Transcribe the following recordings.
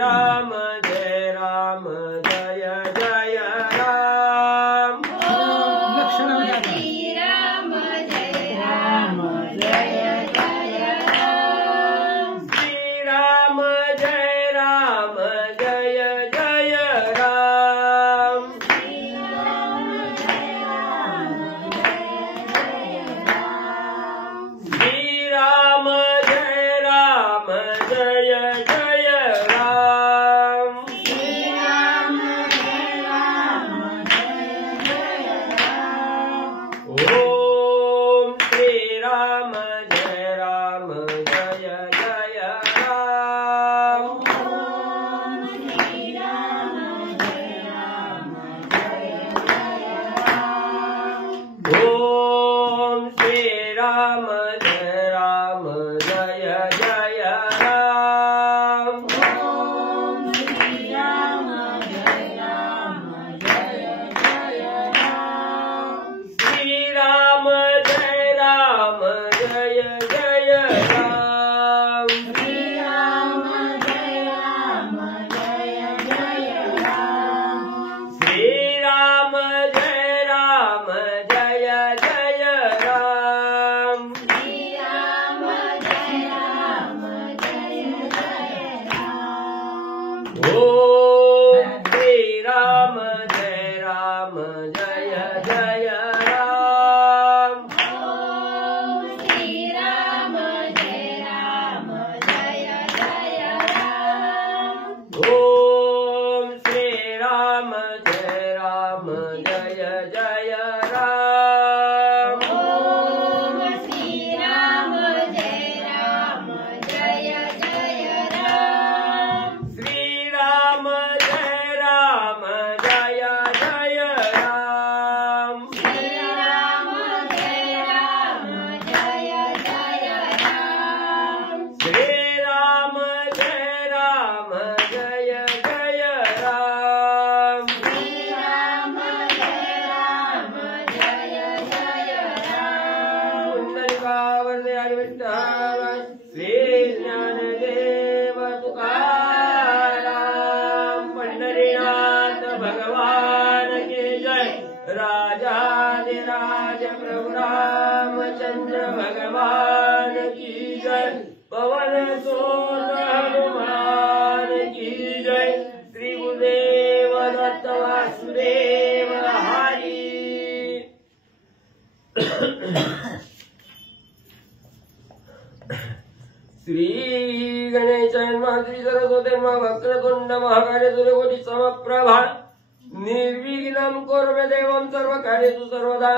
राम जय राम जय जय राम श्री राम जय राम जय जय राम श्री राम जय राम जय जय राम श्री राम जय राम जय जय राम श्री राम जय राम जय जय राम श्री राम जय राम जय जय राम ओम श्री राम जय राम जय जय राम ओम श्री राम जय राम जय जय राम ओम श्री राम जय राम जय जय राम ओम श्री राम जय राम जय जय राम श्री राम जय राम जय जय राम श्री राम जय राम जय जय राम श्री राम जय राम जय जय राम श्री राम जय राम जय जय राम ओम श्री राम जय राम जय जय राम ओम श्री राम जय राम जय जय राम ओम श्री राम जय राम जय जय राम ओम श्री राम जय राम जय जय राम श्री राम जय राम जय जय राम श्री राम जय राम जय जय राम श्री राम जय राम जय जय राम श्री राम जय राम जय जय राम पुंडलिकावरदे हरी विठ्ठल श्री ज्ञानदेव तुकाराम पंढरीनाथ भगवान की जय राजाधिराज प्रभु रामचंद्र भगवान की जय पवन सुत हनुमान की जय श्री गुरुदेव दत्त वासुदेव हरी श्री गणेशाय नमः श्री सरस्वती नमः वक्रतुंड महाकाय सूर्यकोटि समप्रभा निर्विघ्नं कुरु मे देवं सर्वकार्येषु सर्वदा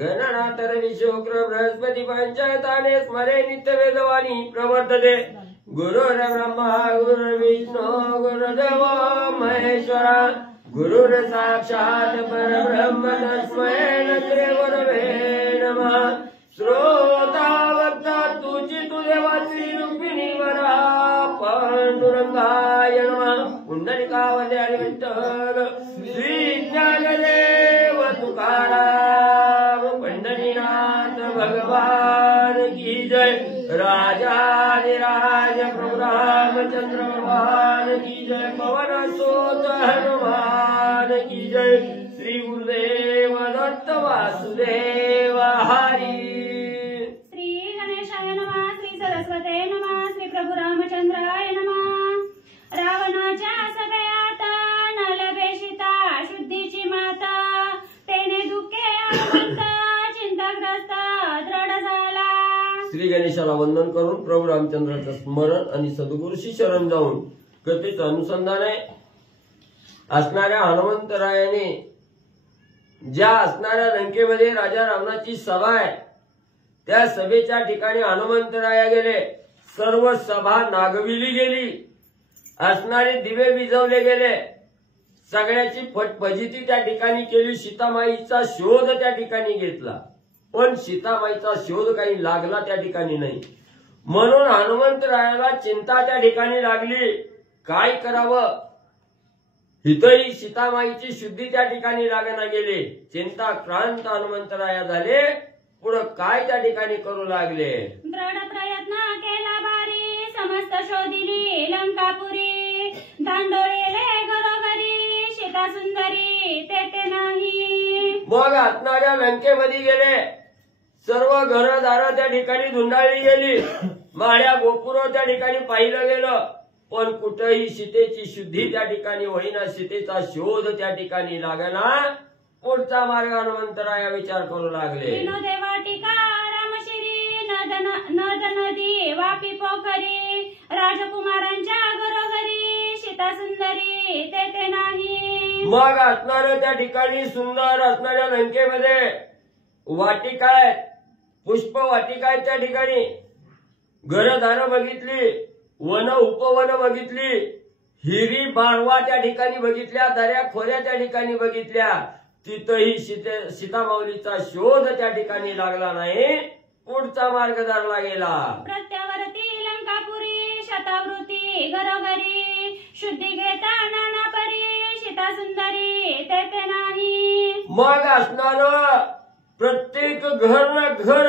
गणनाथ रवि शुक्र बृहस्पति पंचायताने स्मरे नित्यवेदवाणी प्रवर्तते गुरुर्ब्रह्मा गुरुर्विष्णु गुरुर्देव महेश्वरा गुरुर्साक्षात् परब्रह्म तस्मै गुरवे नमः श्रोता वक्ता तुझी तु देवाची रुक्मिणी वरा पांडुरंगाय नमः पुंडलिकावरदे हरी विठ्ठल श्री ज्ञानदेव तुकाराम पंढरीनाथ भगवान की जय राजाधिराज प्रभु रामचंद्र भगवान की जय पवन सुत हनुमान की जय श्री गुरुदेव दत्त वासुदेव हरी श्री गणेशाय नमः श्री सरस्वते नमः श्री प्रभु रामचंद्राय नमः रावणाच्या सगळ्याता नलभेशिता शुद्धीची माता तेने दुःखे हनुमंता चिंताग्रस्त दृढ झाला श्री गणेशाला वंदन करून प्रभू रामचंद्राचं स्मरण आणि सद्गुरूशी शरण जाऊन कथेचं अनुसंधान आहे. असणाऱ्या हनुमंतरायाने ज्या असणाऱ्या लंकेमध्ये राजा रावणाची सभा आहे त्या सभेच्या ठिकाणी हनुमंतराया गेले. सर्व सभा नागविली गेली. असणारे दिवे विझवले गेले. सगळ्याची फजिती त्या ठिकाणी केली. सीतामाईचा शोध त्या ठिकाणी घेतला पण सीतामाईचा शोध काही लागला त्या ठिकाणी नाही. म्हणून हनुमंतरायाला चिंता त्या ठिकाणी लागली. काय करावं. हितही सीतामाईची शुद्धी त्या ठिकाणी लागना गेली. चिंता क्रांत हनुमंतराया झाले. पुढे काय त्या ठिकाणी करू लागले. दृढ प्रयत्न केला बारी समस्त शोधिली लंकापुरी गांडोळेले घरोघरी सीता सुंदरी तेथे नाही. मग असणाऱ्या लंकेमध्ये गेले. सर्व घरदार त्या ठिकाणी धुंडाळली गेली. माळ्या गोपुर त्या ठिकाणी पाहिलं गेलं, पण कुठेही सीतेची शुद्धी त्या ठिकाणी होईना. सीतेचा शोध त्या ठिकाणी लागला. पुढचा मार्ग हनुमंतराया विचार करू लागले. विनोदे वाटिका रामशिरी नद नदी वापी पोखरी राजकुमारांच्या घरोघरी सीता सुंदरी तेथे नाही. मग असणारं त्या ठिकाणी सुंदर असणाऱ्या लंकेमध्ये वाटिका आहेत, पुष्प वाटिका आहेत. त्या ठिकाणी घरदार बघितली, वन उपवन बघितली, हिरी बारवा त्या ठिकाणी बघितल्या, दऱ्या खोऱ्या त्या ठिकाणी बघितल्या. तिथंही सीता माऊलीचा शोध त्या ठिकाणी लागला नाही. पुढचा मार्ग धरला गेला. प्रत्यावर्ती लंकापुरी शतावृत्ती घरोघरी शुद्धी घेता नाना परी सीता सुंदरी तेथे नाही. मग असणारं प्रत्येक घर ना घर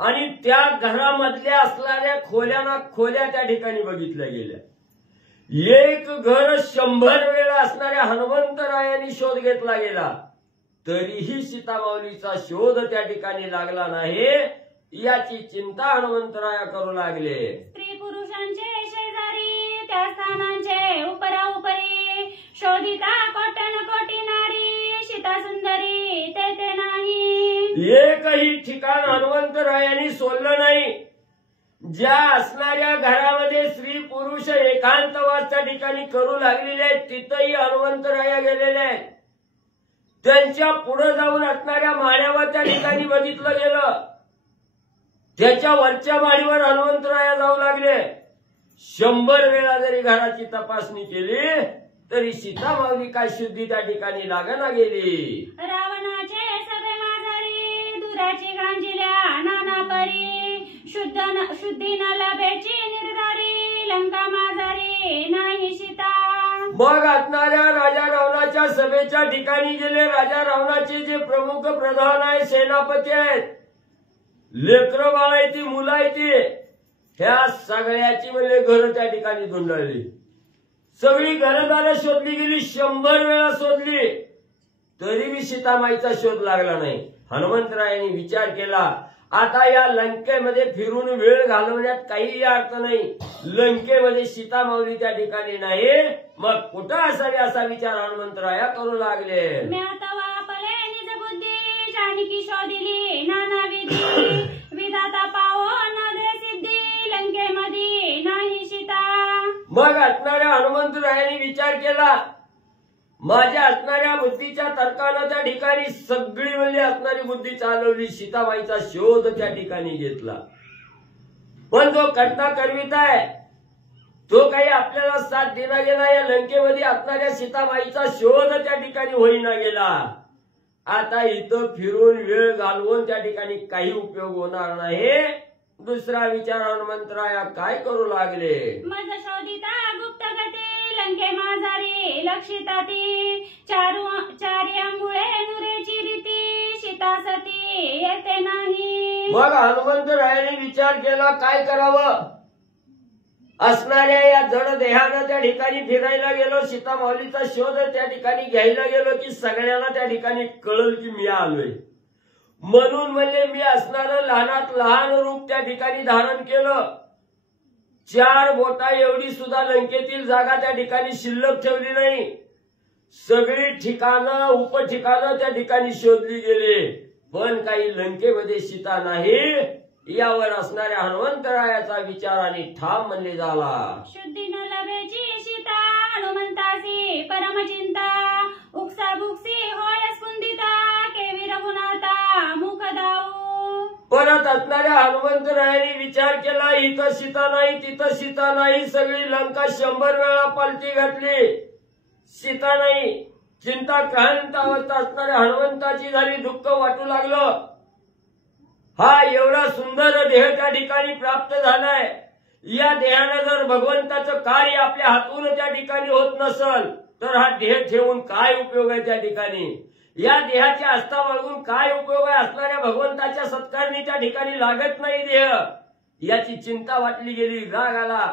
आणि त्या घरामधल्या असणाऱ्या खोल्या खोल्या त्या ठिकाणी बघितल्या गेल्या. एक घर 100 वेळा असणाऱ्या हनुमंतरायांनी शोध घेतला गेला, तरीही सीता माऊलीचा शोध त्या ठिकाणी लागला नाही. याची चिंता हनुमंतराया करू लागले. स्त्री पुरुषांचे शेजारी त्या स्थानांचे उपराउपरी शोधिता कोटन कोटी नारी सीता सुंदरी तेथे नाही. एकही ठिकाण हनुमंतरायांनी सोडलं नाही. ज्या असणाऱ्या घरामध्ये स्त्री पुरुष एकांतवास त्या ठिकाणी करू लागलेले आहेत, तिथंही हनुमंतराया गेलेले आहेत. त्यांच्या पुढे जाऊन असणाऱ्या माळ्यावर त्या ठिकाणी बघितलं गेलं. त्याच्या वरच्या माळीवर हनुमंतराया जाऊ लागले. 100 वेळा जरी घराची तपासणी केली तरी सीता माऊली काय शुद्धी त्या ठिकाणी लागना गेली. रावणाचे सभे माझारी दुराची गांजिल्या नाना परी शुद्धी न लभेची निर्धारी लंका माझारी नाही सीता. मग असणाऱ्या राजा रावणाच्या सभेच्या ठिकाणी गेले. राजा रावणाचे जे प्रमुख प्रधान आहे, सेनापती आहेत, लेकरं बाळ आहे, ती मुलं आहे, ती ह्या सगळ्याची म्हणजे घर त्या ठिकाणी धुंडळली. सगळी घरदार शोधली गेली, 100 वेळा शोधली, तरी बी सीतामाईचा शोध लागला नाही. हनुमंतरायांनी विचार केला, आता या लंकेमध्ये फिरून वेळ घालवण्यात काही अर्थ नाही. लंकेमध्ये सीता माऊली त्या ठिकाणी नाही, मग कुठं असावी असा विचार हनुमंतराया करू लागले. जानकी शोधिली नाना विधी विधाता पावो न दे सिद्धी लंकेमध्ये नाही सीता. मग असणाऱ्या हनुमंतरायांनी विचार केला, माझ्या असणाऱ्या बुद्धीच्या तर्कानं त्या ठिकाणी सगळी म्हणजे असणारी बुद्धी चालवली. सीताबाईचा शोध त्या ठिकाणी घेतला, पण जो करता करविता आहे तो काही आपल्याला साथ देना गेला. या लंकेमध्ये असणाऱ्या सीताबाईचा शोध त्या ठिकाणी होईना गेला. आता इथं फिरून वेळ घालवून त्या ठिकाणी काही उपयोग होणार नाही. दुसरा विचार हनुमंतराया काय करू लागले. मज शोधिता गुप्त गती लंके माझारी लक्षिताती चारी अंगुळे नुरेची रीती सीता सती येते नाही. मग हनुमंतरायाने विचार केला, काय करावं. असणाऱ्या या जड देहानं त्या ठिकाणी फिरायला गेलो, सीता माऊलीचा शोध त्या ठिकाणी घ्यायला गेलो की सगळ्यांना त्या ठिकाणी कळल की मी आलोय. म्हणून म्हणजे मी असणारं लहानात लहान रूप त्या ठिकाणी धारण केलं. 4 बोटा एवढी सुद्धा लंकेतील जागा त्या ठिकाणी शिल्लक ठेवली नाही. सगळी ठिकाणं उपठिकाणं त्या ठिकाणी शोधली गेली, पण काही लंकेमध्ये सीता नाही. यावर असणाऱ्या हनुमंतरायाचा विचार आणि ठाम म्हणले झाला. शुद्धी न लभेची सीता हनुमंतासी परमचिंता उक्सा बुक्सी होय स्पुंदिता केवी रघुनाथा मुख दाऊ. परत असणाऱ्या हनुमंतरायांनी विचार केला, इथं सीता नाही, तिथं सीता नाही. सगळी लंका 100 वेळा पलटी घातली, सीता नाही. चिंताक्रांत अवस्था असणाऱ्या हनुमंताची झाली. दुःख वाटू लागलं. हा एवढा सुंदर देह त्या ठिकाणी प्राप्त झालाय. या देहानं जर भगवंताचं कार्य आपल्या हातून त्या ठिकाणी होत नसल तर हा देह ठेवून काय उपयोग आहे त्या ठिकाणी. या देहाच्या आस्था बाळगून काय उपयोग आहे. असणाऱ्या भगवंताच्या सत्कारणी त्या ठिकाणी लागत नाही देह. याची चिंता वाटली गेली. राग आला.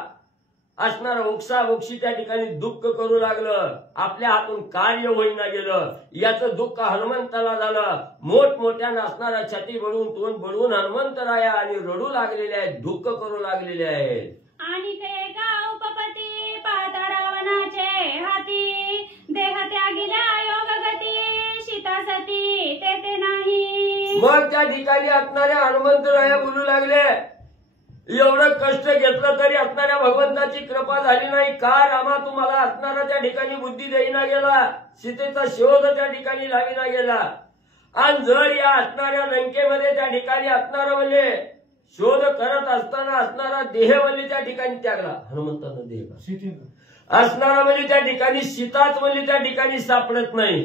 असणारा ओक्साबोक्षी त्या ठिकाणी दुःख करू लागलं. आपल्या हातून कार्य होईना गेलं. याचं दुःख हनुमंताला झालं. मोठमोठ्यानं असणारा छाती बळून तोंड बळून हनुमंतराया आणि रडू लागलेले आहेत, दुःख करू लागलेले आहेत. आणि ते का उपपती पाहता रावणाचे हाती, देह त्यागिला योग गती, सीता सती तेथे नाही. मग त्या ठिकाणी असणाऱ्या हनुमंतराया बोलू लागले, एवढं कष्ट घेतलं तरी असणाऱ्या भगवंताची कृपा झाली नाही का रामा? तुम्हाला असणारा त्या ठिकाणी बुद्धी देईना गेला, सीतेचा शोध त्या ठिकाणी लाविना गेला. आणि जर या असणाऱ्या लंकेमध्ये त्या ठिकाणी असणारा म्हणजे शोध करत असताना असणारा देह म्हणजे त्या ठिकाणी त्यागला. हनुमंतानं देह असणारा म्हणजे त्या ठिकाणी सीताच म्हणजे त्या ठिकाणी सापडत नाही.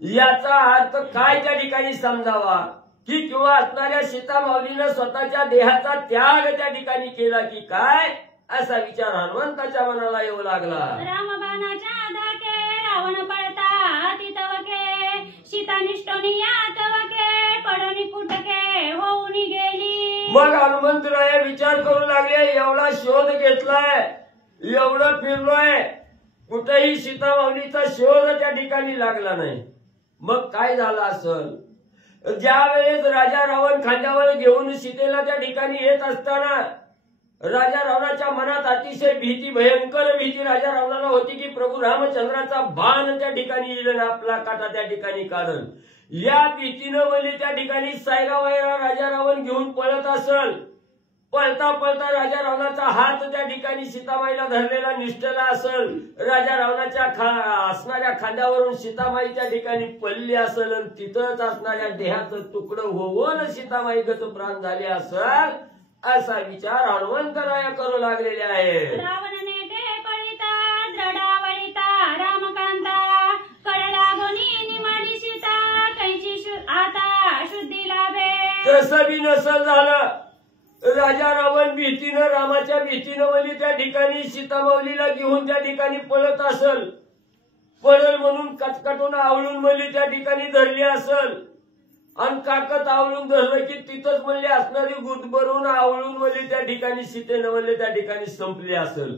याचा अर्थ काय त्या ठिकाणी समजावा की किंवा असणाऱ्या सीता माऊलीनं स्वतःच्या देहाचा त्याग त्या ठिकाणी केला की काय, असा विचार हनुमंताच्या मनाला येऊ लागला. रामबाणाच्या धाके रावण पळता तितवके, सीता निष्ठोनी यातवके, पडोनी कुटके होऊन गेली. मग हनुमंतराय विचार करू लागले, एवढा शोध घेतलाय, एवढं फिरलोय, कुठेही सीता माऊलीचा शोध त्या ठिकाणी लागला नाही. मग काय झालं असल? ज्या वेळेस राजा रावण खांद्यावर घेऊन सीतेला त्या ठिकाणी येत असताना राजा रावणाच्या मनात अतिशय भीती, भयंकर भीती राजा रावणाला होती की प्रभू रामचंद्राचा बाण त्या ठिकाणी येईल आणि आपला काटा त्या ठिकाणी काढल. या भीतीनं म्हणजे त्या ठिकाणी सायगावायला राजा रावण घेऊन पळत असल. पळता पळता राजा रावणाचा हात त्या ठिकाणी सीतामाईला धरलेला निष्ठला असल. राजा रावणाच्या असणाऱ्या खांद्यावरून सीतामाई त्या ठिकाणी पडली असल आणि तिथंच असणाऱ्या देहाचं तुकडं होऊन सीतामाई गत प्राण झाले असल, असा विचार हनुमंतराया करू लागलेले आहे. रावणने ते पळिता द्रडावळिता रामकांता, कळला गुणी निमाडी सीता, कैची आता शुद्धी लाभे. कसं बी नसल झालं. राजा रावण भीतीनं, रामाच्या भीतीनं म्हणजे त्या ठिकाणी सीतामाऊलीला घेऊन त्या ठिकाणी पळत असल. पळल म्हणून कचकटून आवळून म्हणजे त्या ठिकाणी धरली असल. आणि काकत आवळून धरलं की तिथंच म्हणजे असणारी गुदभरून आवळून म्हणजे त्या ठिकाणी सीतेनं म्हणजे त्या ठिकाणी संपली असल.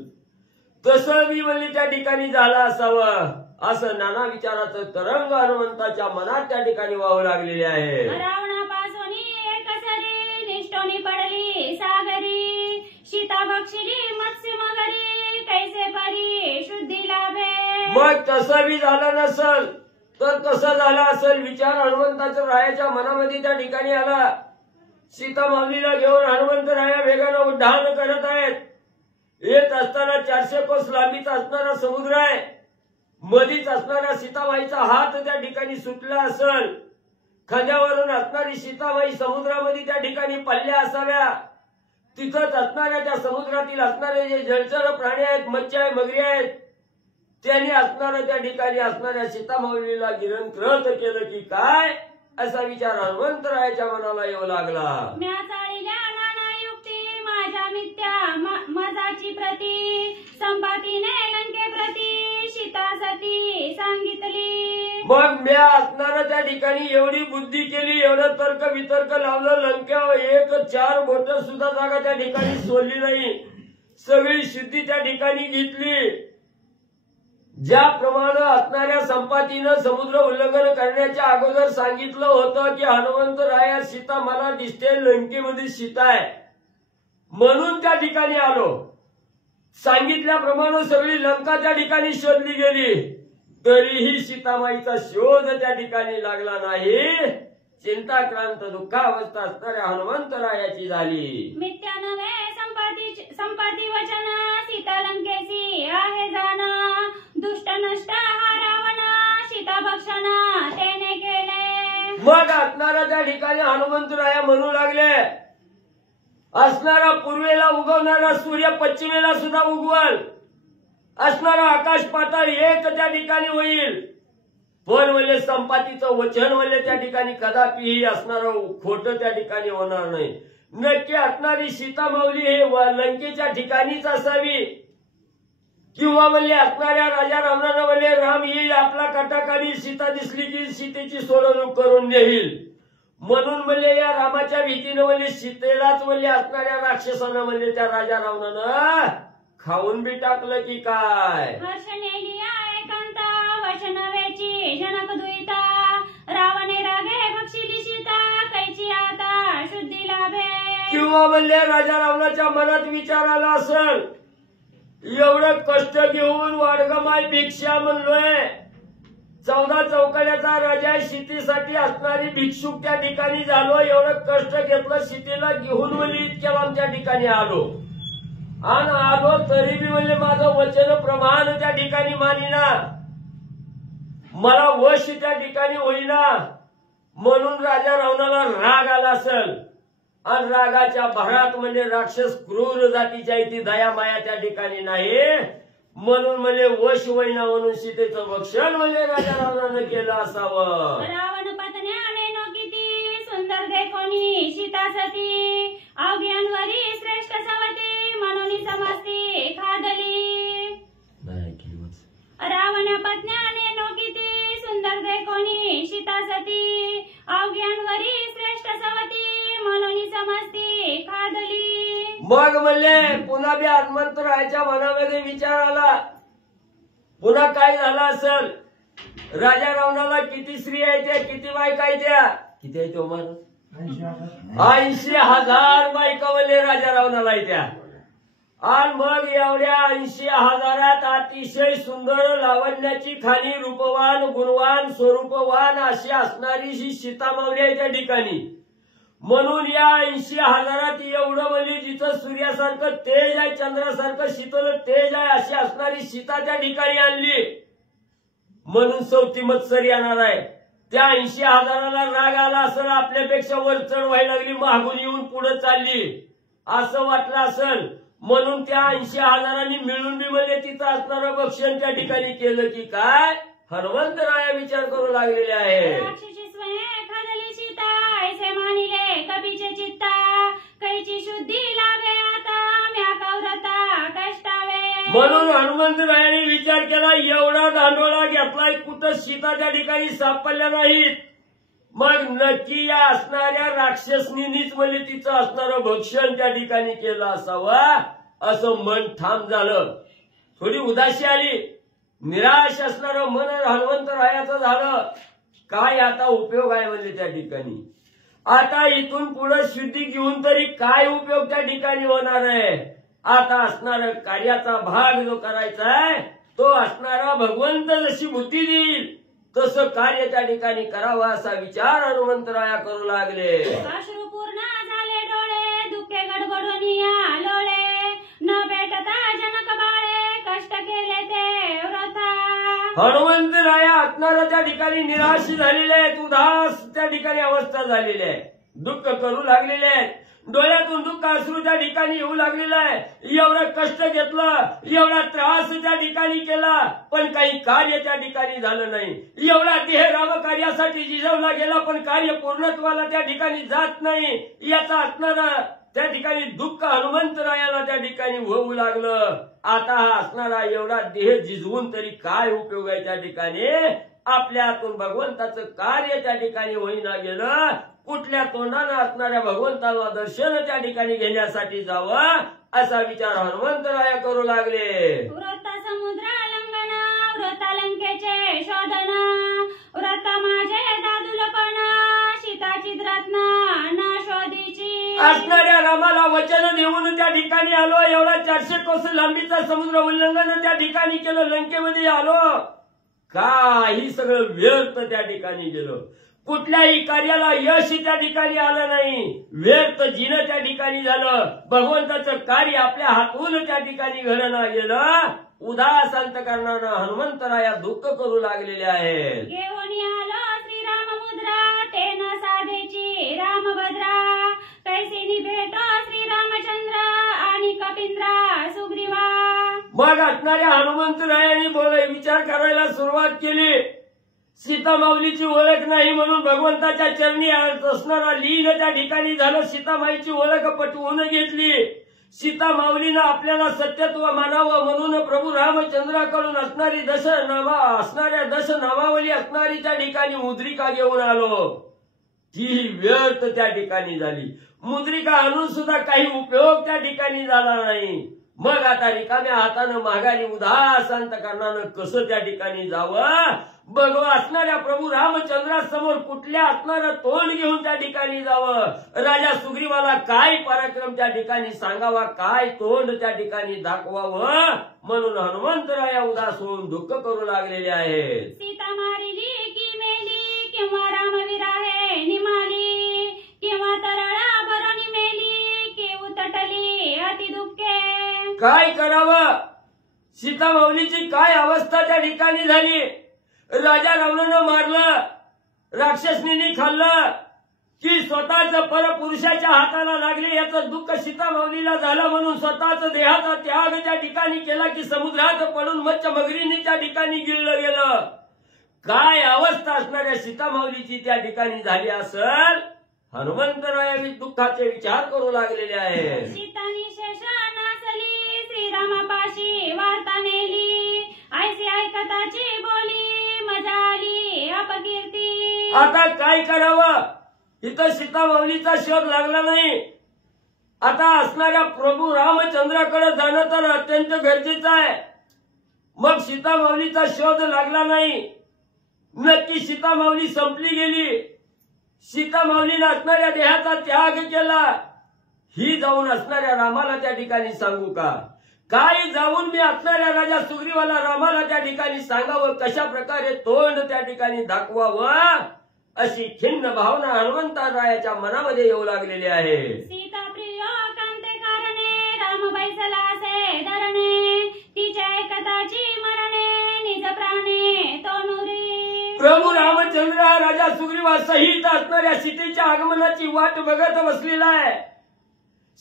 तसं बी म्हणजे त्या ठिकाणी झालं असावं, असं नाना विचाराचं तरंग हनुमंताच्या मनात त्या ठिकाणी वाहू लागलेले आहे. रावणापासून एक सरी निष्ठोनी पडली सागरी, सीता बक्षिली मत्स्य मगरी, कैसे परी शुद्धी लाभे. मग तसं बी झालं नसल तर कसं झालं असेल विचार हनुमंताच्या रायाच्या मनामध्ये त्या ठिकाणी आला. सीता माऊलीला घेऊन हनुमंतराया वेगानं उड्डाण करत आहेत. येत असताना 400 कोस लांबीचा असणारा समुद्र आहे. मधीच असणारा सीताबाईचा हात त्या ठिकाणी सुटला असेल. खांद्यावरून असणारी सीताबाई समुद्रामध्ये त्या ठिकाणी पडल्या असाव्या. तिथंच असणाऱ्या त्या समुद्रातील असणारे जे जलचर प्राणी आहेत, मच्छी आहे, मगरी आहेत, त्यांनी असणाऱ्या त्या ठिकाणी असणाऱ्या सीतामाऊलीला गिरणकृत केलं की काय, असा विचार हनुमंतरायाच्या मनाला येऊ लागला. म्या चाळील्या नाना युक्ती माझ्या मिथ्या मजाची प्रती, संपातीने लंके प्रती सीता सती सांगितली. मग म्या असणाऱ्या त्या ठिकाणी एवढी बुद्धी केली, एवढं तर्क वितर्क लावलं, लंक्यावर एक 4 बोट सुद्धा जागा त्या ठिकाणी सोडली नाही. सगळी सिद्धी त्या ठिकाणी घेतली. ज्याप्रमाणे असणाऱ्या संपातीनं समुद्र उल्लंघन करण्याच्या अगोदर सांगितलं होतं की हनुमंतराया सीता मला दिसते, लंकेमध्ये सीता आहे म्हणून त्या ठिकाणी आलो. सांगितल्याप्रमाणे सगळी लंका त्या ठिकाणी शोधली गेली, तरीही सीतामाईचा शोध त्या ठिकाणी लागला नाही. चिंताक्रांत दुःखावस्था असणाऱ्या हनुमंतरायाची झाली. मिथ्या नव्हे संपाती वचन, सीता लंकेसी आहे जाण, दुष्ट नष्ट हा रावण, सीता भक्षण त्याने केले. मग असणारा त्या ठिकाणी हनुमंतराया म्हणू लागले, असणारा पूर्वेला उगवणारा सूर्य पश्चिमेला सुद्धा उगवल, असणारा आकाश पाताळ एक त्या ठिकाणी होईल, पण वल्ले संपातीचं वचन वल्ले त्या ठिकाणी कदापिही असणारं खोटं त्या ठिकाणी होणार नाही. नक्की असणारी सीता माऊली हे लंकेच्या ठिकाणीच असावी, किंवा वल्ले असणाऱ्या राजा रावणानं वल्ले राम येईल आपला काटाकाडी, सीता दिसली की सीतेची सोडवणूक करून देईल म्हणून म्हणजे या रामाच्या भीतीनं म्हणजे सीतेलाच म्हणजे असणाऱ्या राक्षसानं म्हणजे त्या राजा रावणानं खाऊन बी टाकलं की काय? हर्ष नेलिया एकांता वचन वेची जनक दुईता रावणे रागे भक्षिली सीता कैची आता शुद्धी लाभे. किंवा म्हणले राजा रावणाच्या मनात विचार आला असेल, एवढं कष्ट घेऊन वाडगमाय भिक्षा म्हणलोय, 14 चौकड्याचा राजा शेतीसाठी असणारी भिक्षुक त्या ठिकाणी झालो, एवढं कष्ट घेतलं शेतीला घेऊन म्हणले इतक्या लांब त्या ठिकाणी आलो आणि आलो तरी बी म्हणले माझं वचन प्रमाण त्या ठिकाणी मानिना, मला वश त्या ठिकाणी होईना, म्हणून राजा रावणाला राग आला असेल आणि रागाच्या भरात म्हणजे राक्षस क्रूर जातीच्या इथे दया माया त्या ठिकाणी नाही, म्हणून म्हणजे वश होईना म्हणून सीतेचं भक्षण म्हणजे राजा रावणानं केलं असावं. रावण पत्न्याने नो किती सुंदर देखोनी सीता सती अवघ्यांवरी श्रेष्ठ सवती म्हणून समजती खादली. रावण पत्न्याने नो किती सुंदर देखोनी सीता सती अवघ्यांवरी श्रेष्ठ सवती म्हणून समजती खादली. मग म्हणले पुन्हा बी हनुमंतरायाच्या मनामध्ये विचार आला, पुन्हा काय झालं असेल, राजा रावणाला किती स्त्री आहे त्या, किती बायका आहे त्या, किती आहे तो महाराज? 80,000 बायका म्हणले राजा रावणाला आहे त्या. आणि मग एवढ्या 80,000 अतिशय सुंदर लावण्याची खाणी रूपवान गुणवान स्वरूपवान अशी असणारी ही सीता मावली आहे त्या ठिकाणी, म्हणून या 80,000 एवढं म्हणजे जिथं सूर्यासारखं तेज आहे, चंद्रासारखं शीतल तेज आहे अशी असणारी सीता त्या ठिकाणी आणली, म्हणून 34 मत्सर येणार आहे. त्या 80,000ला राग आला असेल, आपल्यापेक्षा वर चढ व्हायला लागली, मागून येऊन पुढे चालली असं वाटलं असेल, म्हणून त्या 80,000 मिळून बी म्हणजे तिथं असणारं भक्षण त्या ठिकाणी केलं की काय, हनुमंतराया विचार करू लागलेले आहे. राक्षसी स्वयं खादली सीता ऐसे मानिले कपीचे चित्ता कैची शुद्धी लाभे आता म्या कौरता कष्टावे. म्हणून हनुमंतरायाने विचार केला, एवढा दांडोळा घेतलाय, कुठं सीता त्या ठिकाणी सापडल्या नाहीत, मग नक्की या असणाऱ्या राक्षसनीच म्हणजे तिचं असणारं भक्षण त्या ठिकाणी केलं असावं, असं मन ठाम झालं. थोडी उदासी आली, निराश असणारं मन हनुमंतरायाचं झालं. काय आता उपयोग आहे म्हणजे त्या ठिकाणी, आता इथून पुढे शुद्धी घेऊन तरी काय उपयोग त्या ठिकाणी होणार आहे. आता असणारा कार्याचा भाग जो करायचा आहे तो असणारा भगवंत जशी बुद्धी देईल तसं कार्य त्या ठिकाणी करावं असा विचार हनुमंतराया करू लागले. अश्रुपूर्ण झाले डोळे दुःखे गडबडूनिया लोळे न भेटता जनक बाळे कष्ट केले ते व्रता. हनुमंतराया असणारा त्या ठिकाणी निराश झालेले आहेत, उदास त्या ठिकाणी अवस्था झालेली आहे, दुःख करू लागलेले आहेत, डोळ्यातून दुःख अश्रू त्या ठिकाणी येऊ लागलेलं आहे. एवढं कष्ट घेतलं, एवढा त्रास त्या ठिकाणी केला, पण काही कार्य त्या ठिकाणी झालं नाही. एवढा देह रामकार्यासाठी जिजवला गेला, पण कार्य पूर्णत्वाला त्या ठिकाणी जात नाही. याचा असणारा त्या ठिकाणी दुःख हनुमंतरायाला त्या ठिकाणी होऊ लागलं. आता हा असणारा एवढा देह जिजवून तरी काय उपयोग आहे त्या ठिकाणी, आपल्या हातून भगवंताचं कार्य त्या ठिकाणी होईना गेलं. कुठल्या तोंडानं असणाऱ्या भगवंताला दर्शन त्या ठिकाणी घेण्यासाठी जावं असा विचार हनुमंतराया करू लागले. व्रत समुद्र लंघन व्रत लंकेचे शोधन व्रत माझे दादुलपण सीताची रत्न न शोधीची. असणाऱ्या रामाला वचन देऊन त्या ठिकाणी आलो, एवढा 400 कोस लांबीचा समुद्र उल्लंघन त्या ठिकाणी केलं, लंकेमध्ये आलो, काही सगळं व्यर्थ त्या ठिकाणी गेलं. कुठल्याही कार्याला यश त्या ठिकाणी आलं नाही, व्यर्थ जिनं त्या ठिकाणी झालं. भगवंताचं कार्य आपल्या हातून त्या ठिकाणी घडणं गेलं. उदास अंतकरणानं हनुमंतराया दुःख करू लागलेले आहेत. घेऊन आलो श्रीराम मुद्रा ते न साधेची रामभद्रा कैसी भेटो श्रीरामचंद्र आणि कपिंद्रा सुग्रीवा. मग असणाऱ्या हनुमंतरायाने विचार करायला सुरुवात केली. सीता माऊलीची ओळख नाही म्हणून भगवंताच्या चरणी असणारा लीन त्या ठिकाणी झालं. सीतामाईची ओळख पटवून घेतली. सीता माऊलीनं आपल्याला सत्यत्व मानावं म्हणून प्रभू रामचंद्राकडून असणारी असणाऱ्या 10 नामावली असणारी त्या ठिकाणी मुद्रिका घेऊन आलो. ती व्यर्थ त्या ठिकाणी झाली. मुद्रिका आणून सुद्धा काही उपयोग त्या ठिकाणी झाला नाही. मग आता रिकाम्या हातानं माघारी उदास अंतकरणानं कसं त्या ठिकाणी जावं, बघ असणाऱ्या प्रभू रामचंद्रासमोर कुठल्या असणारं तोंड घेऊन त्या ठिकाणी जावं, राजा सुग्रीवाला काय पराक्रम त्या ठिकाणी सांगावा, काय तोंड त्या ठिकाणी दाखवावं, म्हणून हनुमंतराया उदास होऊन दुःख करू लागलेले आहेत. सीता मारिली की मेली, किंवा रामवीर आहे निमाली, किंवा तरळा भरणी मेली, की उतटली अति दुःखे. काय करावं, सीता माऊलीची काय अवस्था त्या ठिकाणी झाली. राजा रावणानं मारलं, राक्षसनींनी खाल्लं, की स्वतःच परपुरुषाच्या हाताला लागले याचं दुःख सीता माऊलीला झालं, म्हणून स्वतःच देहाचा त्याग त्या ठिकाणी केला, की समुद्रात पडून मच्छी मगरींनी त्या ठिकाणी गिळलं गेलं. काय अवस्था असणाऱ्या सीता माऊलीची त्या ठिकाणी झाली असेल, हनुमंतराया दुःखाचे विचार करू लागलेले आहे. सीतानी शेष नासली, श्रीरामापाशी वार्ता नेली, ऐसी ऐकताची बोली, मजा आली अपकीर्ती. आता काय करावं, इथं सीता माऊलीचा शोध लागला नाही. आता असणाऱ्या प्रभू रामचंद्राकडे जाणं तर अत्यंत गरजेचं आहे. मग सीता माऊलीचा शोध लागला नाही, नक्की सीता माऊली संपली गेली. सीता माऊलीने असणाऱ्या देहाचा त्याग केला, ही जाऊन असणाऱ्या रामाला त्या ठिकाणी सांगू का, काय जाऊन मी असणाऱ्या राजा सुग्रीवाला रामाला त्या ठिकाणी सांगावं, कशा प्रकारे तोंड त्या ठिकाणी दाखवावं, अशी खिन्न भावना हनुमंतरायाच्या मनामध्ये येऊ लागलेली आहे. सीता प्रिय कांते कारणे, राम बैसला असे धरणे, तिच्या ऐकताची मरणे, निज प्राणे तोनुरी. प्रभू रामचंद्र हा राजा सुग्रीवा सहित असणाऱ्या सीतेच्या आगमनाची वाट बघत बसलेला आहे.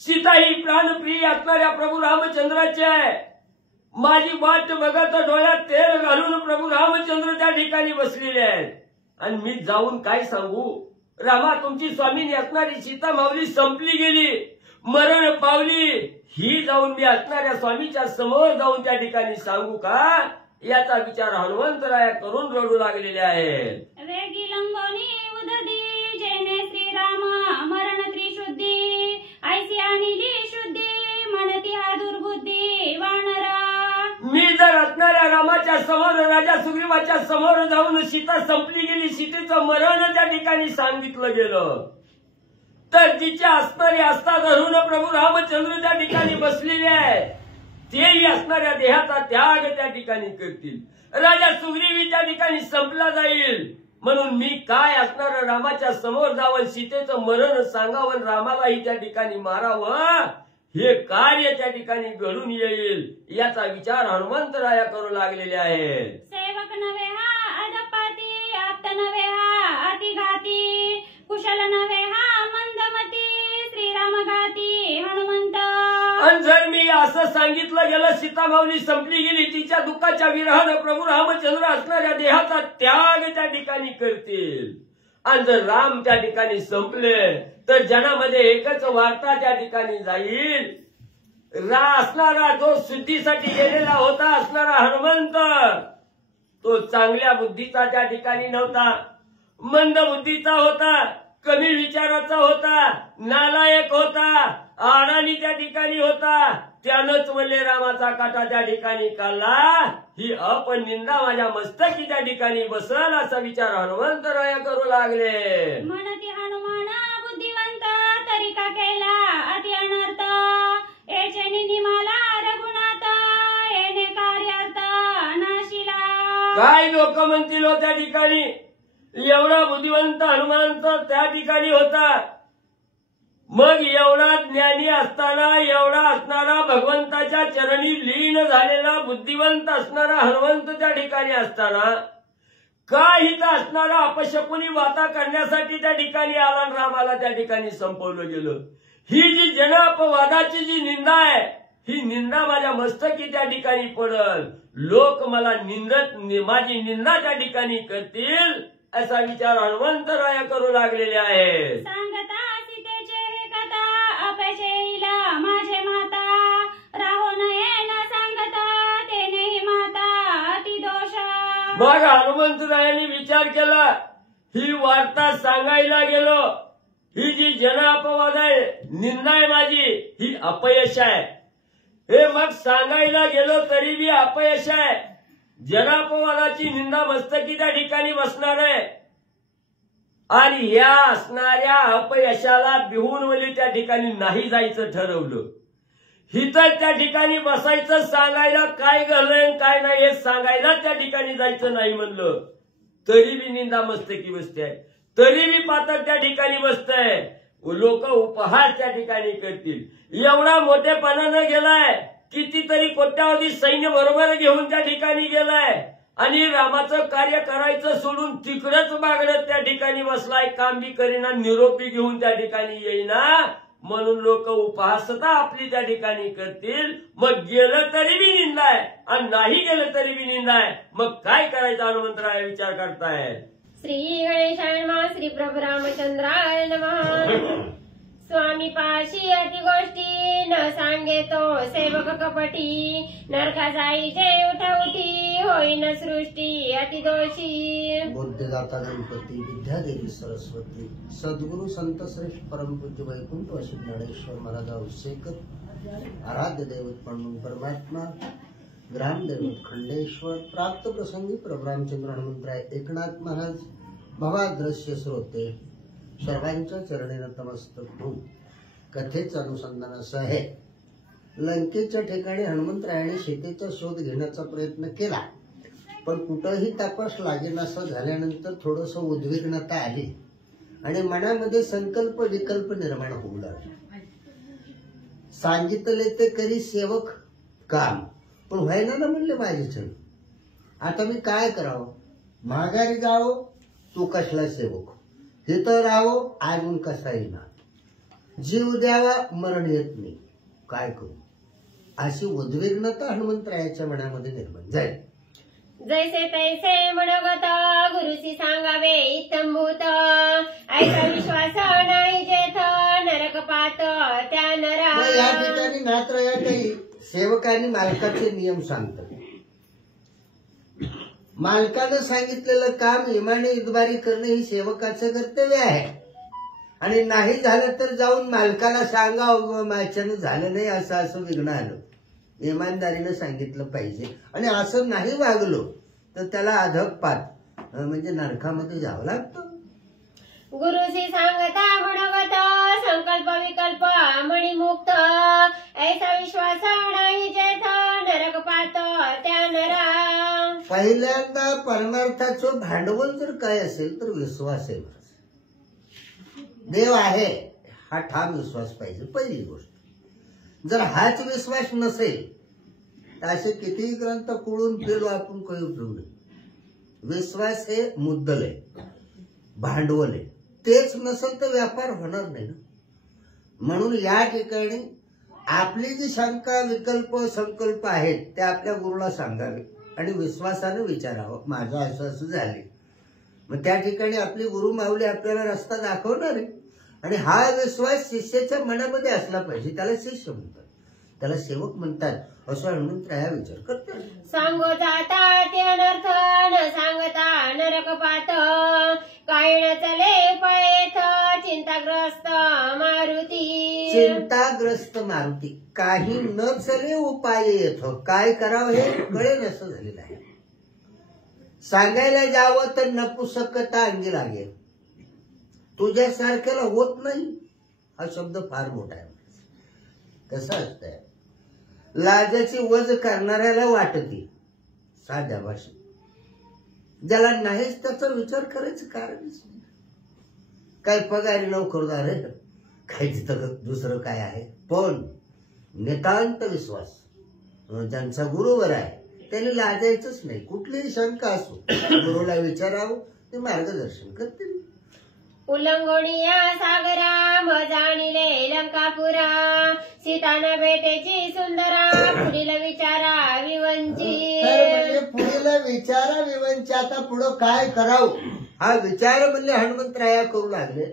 सीता ही प्राणप्रिय असणाऱ्या प्रभू रामचंद्राची आहे. माझी वाट बघत डोळ्यात तेल घालून प्रभू रामचंद्र त्या ठिकाणी बसलेले आहेत. आणि मी जाऊन काय सांगू, रामा तुमची स्वामीनी असणारी सीता माऊली संपली गेली, मरण पावली, ही जाऊन मी असणाऱ्या स्वामीच्या समोर जाऊन त्या ठिकाणी सांगू का, याचा विचार हनुमंतराया करून रडू लागलेले आहेत. वेगी लंगोनी उददी, जेने श्रीराम मरण त्रिशुद्धी, ऐसी आणिली शुद्धी, म्हणती हा दुर्बुद्धी वानरा. मी जर असणाऱ्या रामाच्या समोर राजा सुग्रीवाच्या समोर जाऊन सीता संपली गेली, सीतेचं मरण त्या ठिकाणी सांगितलं गेलं, तर तिच्या असणारी आस्था धरून प्रभू रामचंद्र त्या ठिकाणी बसलेले आहेत. तेही असणाऱ्या देहाचा त्याग त्या ठिकाणी करतील, राजा सुग्रीवी त्या ठिकाणी संपला जाईल, म्हणून मी काय असणार रामाच्या समोर जावं, सीतेचं मरण सांगावं, रामालाही त्या ठिकाणी मारावं, हे कार्य त्या ठिकाणी घडून येईल, याचा विचार हनुमंतराया करू लागलेले आहेत. सेवक नव्हे हा अदपाती, आप्त नव्हे हा अतिघाती, कुशल नव्हे हा मंदमती, श्रीराम घाती हनुमंत. आणि जर मी असं सांगितलं गेलं, सीता माऊली संपली गेली, तिच्या दुःखाच्या विरहानं प्रभू रामचंद्र असणाऱ्या देहाचा त्याग त्या ठिकाणी करतील, आणि जर राम त्या ठिकाणी संपले, तर जनामध्ये एकच वार्ता त्या ठिकाणी जाईल, असणारा जो शुद्धीसाठी गेलेला होता असणारा हनुमंत, तो चांगल्या बुद्धीचा त्या ठिकाणी नव्हता, मंद बुद्धीचा होता, कमी विचाराचा होता, नालायक होता, अडाणी त्या ठिकाणी होता. त्यानंच म्हणले रामाचा काटा त्या ठिकाणी काढला, ही अपनिंदा माझ्या मस्तकी त्या ठिकाणी बसल, असा विचार हनुमंतराया करू लागले. म्हणती हनुमान बुद्धिवंत, तरी का केला अति अनर्थ, येचेनी निमाला रघुनाथ, येणे कार्यार्थ नाशिला. काय लोक म्हणतील हो त्या ठिकाणी, एवढा बुद्धिवंत हनुमंत त्या ठिकाणी होता, मग एवढा ज्ञानी असताना, एवढा असणारा भगवंताच्या चरणी लीन झालेला बुद्धिवंत असणारा हनुमंत त्या ठिकाणी असताना, का हित असणारा अपशकुनी वाता करण्यासाठी त्या ठिकाणी आला, रामाला त्या ठिकाणी संपवलं गेलं. ही जी जन अपवादाची जी निंदा आहे, ही निंदा माझ्या मस्तकी त्या ठिकाणी पडल, लोक मला माझी निंदा त्या ठिकाणी करतील, असा विचार हनुमंतराया करू लागलेले आहे. सांगता सीतेचे हे कथा, अपशेला माझे माता, राहो नये न सांगता, तेनेही माता अति दोष. मग हनुमंतरायांनी विचार केला, ही वार्ता सांगायला गेलो, ही जी जन अपवाद आहे, निंदा आहे माझी, ही अपयश आहे. हे मग सांगायला गेलो तरी बी अपयश आहे. जनापवादाची निंदा मस्तकी त्या ठिकाणी बसणार आहे आणि या असणाऱ्या अपयशाला भिवून वली त्या ठिकाणी नाही जायचं ठरवलं. हिथं त्या ठिकाणी बसायचं, सांगायला काय घडलंय काय नाही हे सांगायला त्या ठिकाणी जायचं नाही म्हणलं तरी बी निंदा मस्तकी बसते आहे, तरी बी पातक त्या ठिकाणी बसतंय. लोक उपहास त्या ठिकाणी करतील. एवढा मोठेपणानं गेलाय, कितीतरी कोट्यावधी सैन्य बरोबर घेऊन त्या ठिकाणी गेलाय आणि रामाचं कार्य करायचं सोडून तिकडच बागडत त्या ठिकाणी बसलाय. काम बी करीना, निरोपी घेऊन त्या ठिकाणी येईना म्हणून लोक उपहासता आपली त्या ठिकाणी करतील. मग गेलं तरी बी निंदाय आणि नाही गेलं तरी बी निंदाय. मग काय करायचं हनुमंतराय विचार करताय. श्री गणेशाय नमः. श्री प्रभू रामचंद्राय नमः. स्वामी पाशी अति गोष्टी न सांगे तो सेवक कपटी. नरका जाईचे उठवती होईन सृष्टी अति दोषी. बुद्धिदाता गणपती विद्यादेवी सरस्वती सद्गुरु संत श्रेष्ठ परमपूज्य वैकुंठ अशी ज्ञानेश्वर महाराज अभिषेक आराध्य दैवत म्हणून परमात्मा ग्रामदैवत खंडेश्वर प्राप्त प्रसंगी प्रभू रामचंद्र हनुमंतराय एकनाथ महाराज भवादृश्य श्रोते सर्वांच्या चरणी नतमस्तक होऊन कथेचं अनुसंधान असं आहे. लंकेच्या ठिकाणी हनुमंतरायाने सीतेचा शोध घेण्याचा प्रयत्न केला पण कुठंही तपास लागेनासं झाल्यानंतर थोडस उद्विग्नता आली आणि मनामध्ये संकल्प विकल्प निर्माण होऊ लागले. सांगितले ते करी सेवक काम, पण व्हायना ना म्हणले माझे. आता मी काय करावं? माघारी जावं तू कसला सेवक, हे तर राहावं अजून कसा येईना, जीव द्यावा मरण येत नाही, काय करू? अशी उद्विग्नता हनुमंतरायाच्या मनामध्ये निर्माण झाली. जैसे तैसे मनोगत गुरुसी सांगावे इत्तंभूत. ऐसा विश्वास नाही जेथ नरक पात त्या नरा. या ठिकाणी नात्रयातही सेवकांनी मालकाचे नियम सांगतात. मालकानं सांगितलेलं काम इमाने इतबारी करणे ही सेवकाचं कर्तव्य आहे आणि नाही झालं तर जाऊन मालकाला सांगा माझ्यानं झालं नाही असं विघ्न आलं. इमानदारीनं सांगितलं पाहिजे आणि असं नाही वागलो तर त्याला अधःपात म्हणजे नरकामध्ये जावं लागतं. गुरुसी सांगता मनोगत संकल्प विकल्प मणिमुक्त. ऐसा विश्वास नाही जेथ नरक पात त्या नरा. पहिल्यांदा परमार्थाचं भांडवल जर काय असेल तर विश्वास आहे. देव आहे हा ठाम विश्वास पाहिजे पहिली गोष्ट. जर हाच विश्वास नसेल तर असे कितीही ग्रंथ कुळून पेलो आपण काही उपयोग नाही. विश्वास हे मुद्दल आहे, भांडवल आहे. तेच नसेल तर व्यापार होणार नाही ना. म्हणून या ठिकाणी आपली जी शंका विकल्प संकल्प आहेत ते आपल्या गुरुला सांगावे आणि विश्वासाने विचारावं माझं असं असं झाले. मग त्या ठिकाणी आपली गुरु माऊली आपल्याला रस्ता दाखवणार आहे आणि हा विश्वास शिष्याच्या मनामध्ये असला पाहिजे. त्याला शिष्य म्हणतात, त्याला सेवक म्हणतात असं हनुमंतराया विचार करतात. सांगो जाता ते अनर्थ न सांगता नरक पात. काय न चले पळेथ चिंताग्रस्त मारुती. चिंताग्रस्त मारुती काही न चले उपाय येथ. काय करावं हे कळेल असं झालेलं आहे. सांगायला जावं तर नपुसकता अंगी लागेल. तुझ्यासारख्याला होत नाही हा शब्द फार मोठा आहे. कसं असतंय, लाजाची वज करणाऱ्याला वाटते साध्या भाषेत, ज्याला नाहीच त्याचा विचार करायचं कारणच नाही. काय पगारी नोकरदार आहे, काय तिथं दुसरं काय आहे. पण नितांत विश्वास ज्यांचा गुरुवर आहे त्याने लाजायचंच नाही. कुठलीही शंका असो गुरुला विचारावं, ते मार्गदर्शन करतील. उल्लंघोनिया सागरा म जाणिले लंकापुरा. सीतान भेटेची सुंदरा पुढील विचारा विवंची. म्हणजे पुढील विचारा विवंची. आता पुढं काय करावं हा विचार म्हणले हनुमंतराया करू लागले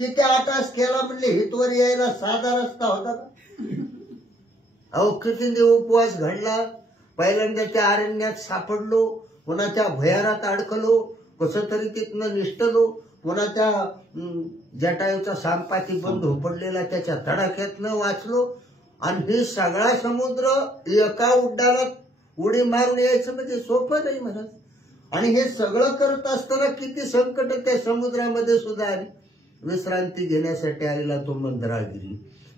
की त्या आताच केला म्हणले हितवर यायला साधा रस्ता होता का? अहो किती देव उपवास घडला. पहिल्यांदा त्या अरण्यात सापडलो, पुन्हा त्या भयारात अडकलो, कसं तरी तिथनं निष्ठलो, पुन्हा त्या जटायूचा सांपाती बंद उपडलेला त्याच्या तडाख्यातनं वाचलो आणि हे सगळा समुद्र एका उड्डाणात उडी मारून यायचं म्हणजे सोपं नाही महाराज. आणि हे सगळं करत असताना किती संकट त्या समुद्रामध्ये सुद्धा आली. विश्रांती घेण्यासाठी आलेला तो मंदरागिरी,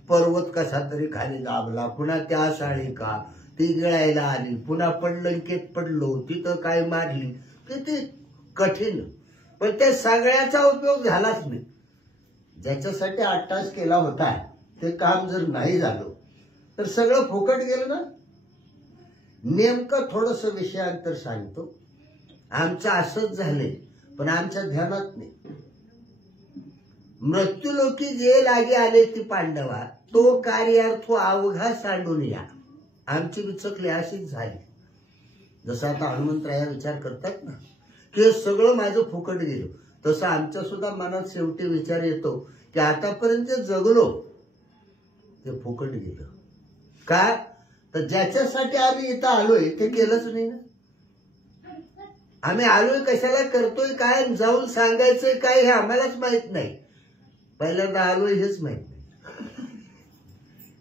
पर्वत कसा तरी खाली दाबला, पुन्हा त्या साळिका ती गिळायला आली, पुन्हा पडलंकेत पडलो, तिथं काय मारली, किती कठीण. पण त्या सगळ्याचा उपयोग झालाच नाही. ज्याच्यासाठी 8 तास केला होता ते काम जर नाही झालं तर सगळं फुकट गेलं ना. नेमकं थोडस विषयांतर सांगतो. आमचं असंच झालंय पण आमच्या ध्यानात नाही. मृत्यूलोकी जे लागे आले ती पांडवा, तो कार्यार्थ अवघा सांडून या. आमची विचकली अशीच झाली. जसं आता हनुमंतराया विचार करतात ना की सगळं माझं फुकट गेलं, तसं आमच्या सुद्धा मनात शेवटी विचार येतो की आतापर्यंत जे जगलो ते फुकट गेलं. का तर ज्याच्यासाठी आम्ही इथं आलोय ते केलंच नाही ना. आम्ही आलोय कशाला, करतोय काय, जाऊन सांगायचंय काय हे आम्हालाच माहित नाही. पहिल्यांदा आलोय हेच माहित नाही.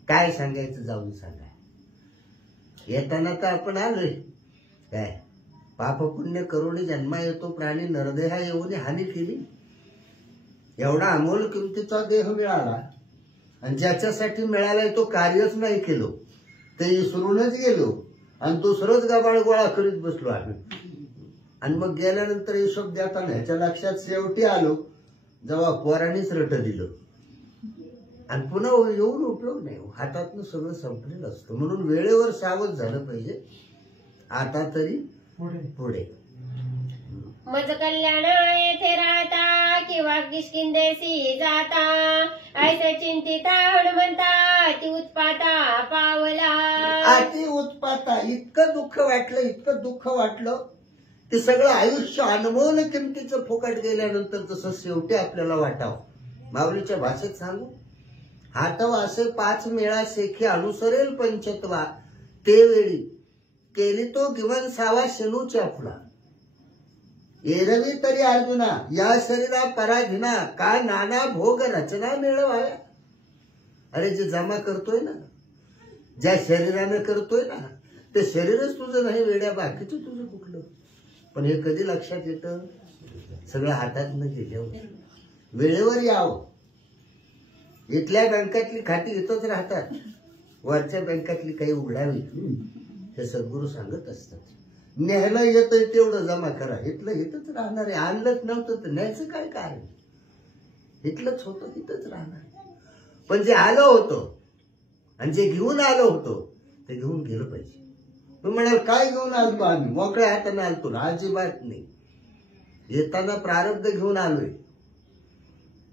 काय सांगायचं जाऊन सांगा. येताना तर आपण आलोय काय, पाप पुण्य करुणी जन्मा येतो प्राणी, नरदेहा येऊन हानी केली. एवढा अमोल किमतीचा देह मिळाला आणि ज्याच्यासाठी मिळालाय तो कार्यच नाही केलो, ते विसरूनच गेलो आणि दुसरंच गबाळ गोळा करीत बसलो आम्ही. आणि मग गेल्यानंतर हिशोब देताना ह्याच्या लक्षात शेवटी आलो जेव्हा पोरांनीच रट दिलं आणि पुन्हा येऊन उपयोग नाही. हातातनं सगळं संपलेलं असतं. म्हणून वेळेवर सावध झालं पाहिजे. आता तरी पुढे मज कल्याण येथे राहता किंवा किष्किंदेसी जाता, ऐसे चिंतिता हनुमंता अति उत्पाता पावला. अति उत्पाता, इतकं दुःख वाटलं, इतकं दुःख वाटलं ते सगळं आयुष्य अनमोल किमतीचं फुकट गेल्यानंतर तसं शेवटी आपल्याला वाटावं. माऊलीच्या भाषेत सांगू, हातव असे 5 मेळा सेखे अनुसरेल पंचत्वा, ते वेळी केली तो गिवन सावा शेनूच्या फुला. एरवी तरी अर्जुना या शरीरा पराधीना, का नाना भोग रचना मिळवाया. अरे जे जमा करतोय ना, ज्या शरीरानं करतोय ना, ते शरीरच तुझं नाही वेड्या, बाकीचं तुझं कुठलं. पण हे कधी लक्षात येतं, सगळं हातातनं गेल्यावर. वेळेवर यावं. इथल्या बँकातली खाती इथंच राहतात, वरच्या बँकातली काही उघडावी हे सद्गुरू सांगत असतात. न्यायला येतंय तेवढं जमा करा, इथलं इथंच राहणार आहे. आणलंच नव्हतं तर न्यायचं काय कारण, इथलंच होतं इथंच राहणार. पण जे आलं होतं आणि जे घेऊन आलो होतो ते घेऊन गेलं पाहिजे. तू म्हणाल काय घेऊन आलो आम्ही, मोकळ्या हाताने आलतो ना, अजिबात नाही. येताना प्रारब्ध घेऊन आलोय